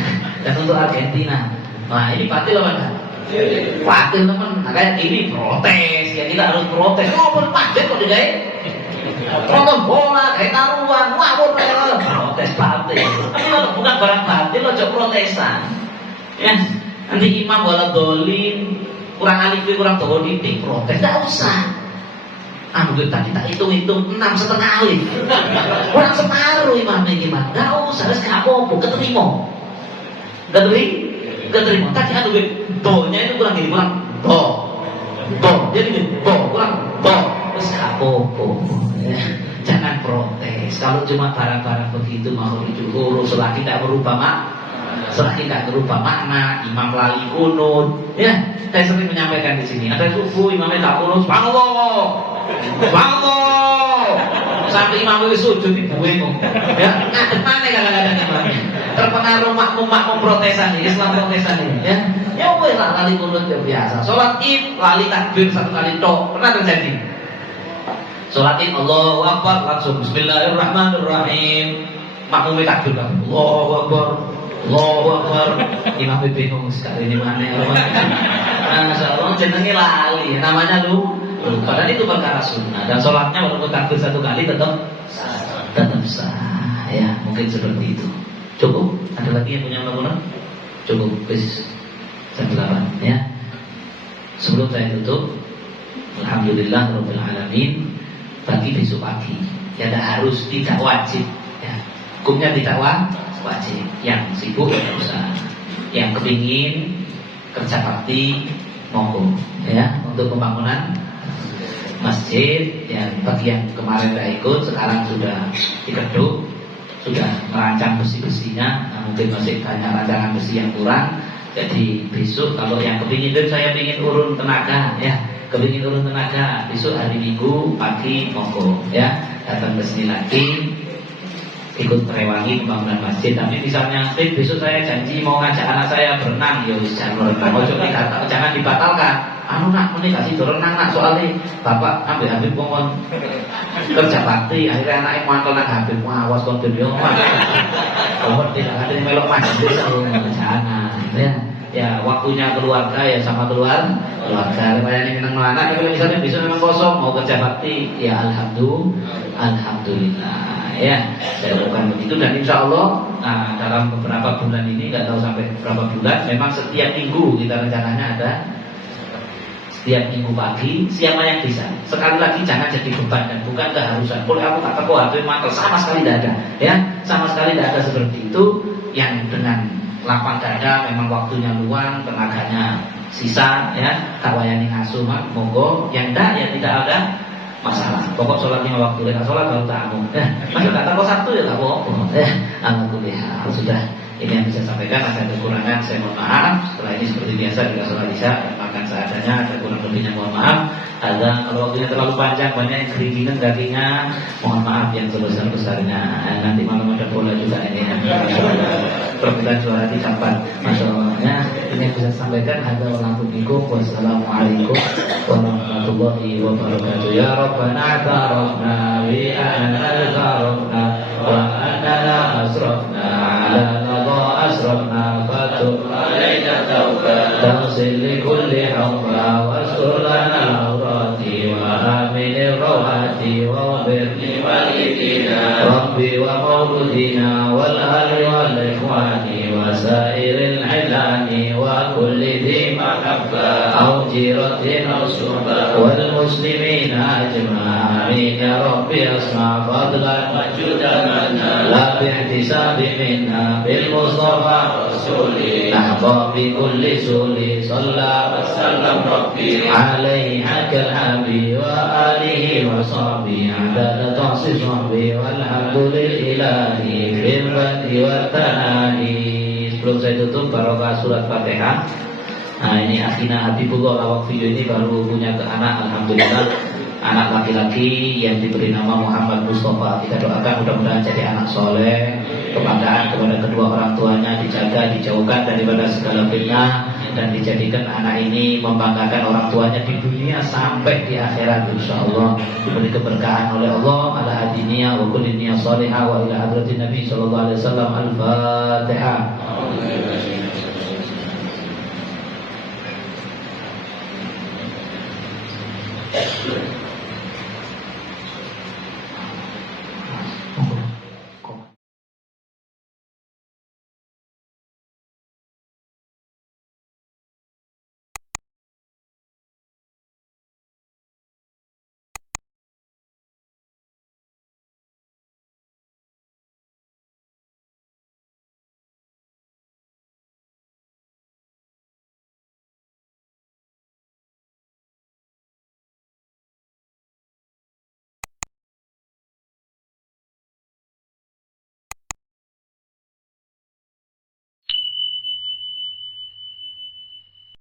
Dan untuk Argentina, nah ini batil apa enggak? Batil teman. Nah, kayak ini protes ya, kita harus protes. Oh masjid kok digawe nonton bola, kayak taruhan, wah protes batil. Tapi kalau bukan barang batil, ojo protesan ya. Nanti imam wala dolin, kurang alif kurang doa titik, protes tidak usah. Tadi tak hitung-hitung 6,5 alif, kurang separuh imamnya gimana? Tidak usah, harus apa-apa, keterima. Keterima. Tadi do-nya itu kurang gini, kurang do, jadi do kurang do, terus apa-apa. Jangan protes. Kalau cuma barang-barang begitu mau dicukur, selagi tidak berubah selagi tidak berubah makna, imam lali kunut. Ya, saya sering menyampaikan di sini. Ada subuh imamnya tak kunut, subhanallah, sampai imam itu sujud di buemu. Ya, ngadep mana kadang-kadang imamnya. Terpengaruh makmum protesan ini, Islam protesan ini. Ya wes lah lali kunut ya biasa. Sholat id lali takbir satu kali tok, pernah terjadi. Sholat id Allahu Akbar langsung Bismillahirrahmanirrahim. Makmumnya takbir kan, Allahu Akbar. Imam bingung sekali ini mana ya. Masya Allah jenenge lali, namanya lu. Padahal itu perkara sunnah dan sholatnya walaupun takbir satu kali tetap sah. Ya mungkin seperti itu. Cukup? Ada lagi yang punya laporan? Cukup, please. Saya ya. Sebelum saya tutup, alhamdulillah rabbil alamin. Bagi besok pagi, ya tidak wajib. Ya. Hukumnya tidak wajib. Yang sibuk tidak usah. Yang kepingin kerja bakti monggo ya untuk pembangunan masjid. Ya bagi yang kemarin tidak ikut sekarang sudah dikeduk, sudah merancang besi-besinya. Nah, mungkin masih banyak rancangan besi yang kurang. Jadi besok kalau yang kepingin, saya ingin urun tenaga ya, kepingin urun tenaga besok hari Minggu pagi monggo ya datang ke sini lagi ikut merewangi pembangunan masjid. Tapi misalnya besok saya janji mau ngajak anak saya berenang, ya jangan berenang, jangan dibatalkan. Nak kasih berenang nak, soalnya bapak ambil pomon kerja bakti, akhirnya anaknya mantel nang habib, awas kon video pomon tidak ada yang melok masjid, jangan ya waktunya keluarga ya sama keluarga. Kayak ini menang anak, kalau misalnya bisa memang kosong mau kerja bakti, ya alhamdulillah. Ya, saya lakukan begitu dan insya Allah dalam beberapa bulan ini, nggak tahu sampai berapa bulan, memang setiap minggu kita rencananya ada setiap minggu pagi. Siapa yang bisa? Sekali lagi jangan jadi beban dan bukan keharusan. Boleh aku kata kok hati mantel, sama sekali tidak ada. Ya, sama sekali tidak ada seperti itu. Yang dengan lapang dada, memang waktunya luang, tenaganya sisa, ya kawayani ngasuh monggo. Yang enggak ya tidak ada masalah. Pokok sholat 5 waktu, lewat sholat baru tamu. Masuk kata kok satu ya tak apa-apa. Alhamdulillah sudah. Ini yang bisa sampaikan. Ada kekurangan saya mohon maaf. Setelah ini seperti biasa juga sholat isya makan seadanya. Ada kurang lebihnya mohon maaf. Ada kalau waktunya terlalu panjang, banyak yang keringinan kakinya, mohon maaf yang sebesar-besarnya. Nanti malam ada bola juga ini. Perebutan juara di kapan, masya Allah ya. Ini yang bisa sampaikan. Ada wassalamualaikum warahmatullahi wabarakatuh. Ya Rabbana ta'arafna bi anna al-gharafna wa annana asrafna ala nadha asrafna fatub alaina tawbah tawsil li kulli hawfa wastur lana awrati wa amin rawati wa birni walidina rabbi wa mawludina wal ahli wal ikhwani wa sairil ilani wa kulli dhi mahabba aw jiratin aw suhba wal muslimina ajma'in ya rabbi asma fadlan wa judan la bi'tisabi minna bil mustafa rasuli nahba bi kulli suli salla wa sallam rabbi alaihi hakal habi wa alihi wa sahbihi adada tahsis sahbi walhamdulillahi bil badi wa tanani. Sebelum saya tutup barokah surat Fatihah. Nah ini Akhina Habibullah lawak video ini baru punya ke anak, alhamdulillah, anak laki-laki yang diberi nama Muhammad Mustafa. Kita doakan mudah-mudahan jadi anak soleh, kebanggaan kepada kedua orang tuanya, dijaga, dijauhkan daripada segala fitnah, dan dijadikan anak ini membanggakan orang tuanya di dunia sampai di akhirat insyaallah. Diberi keberkahan oleh Allah ala hadiniya wa kullinya salihah wa ila hadratin Nabi sallallahu alaihi wasallam. Al-Fatihah.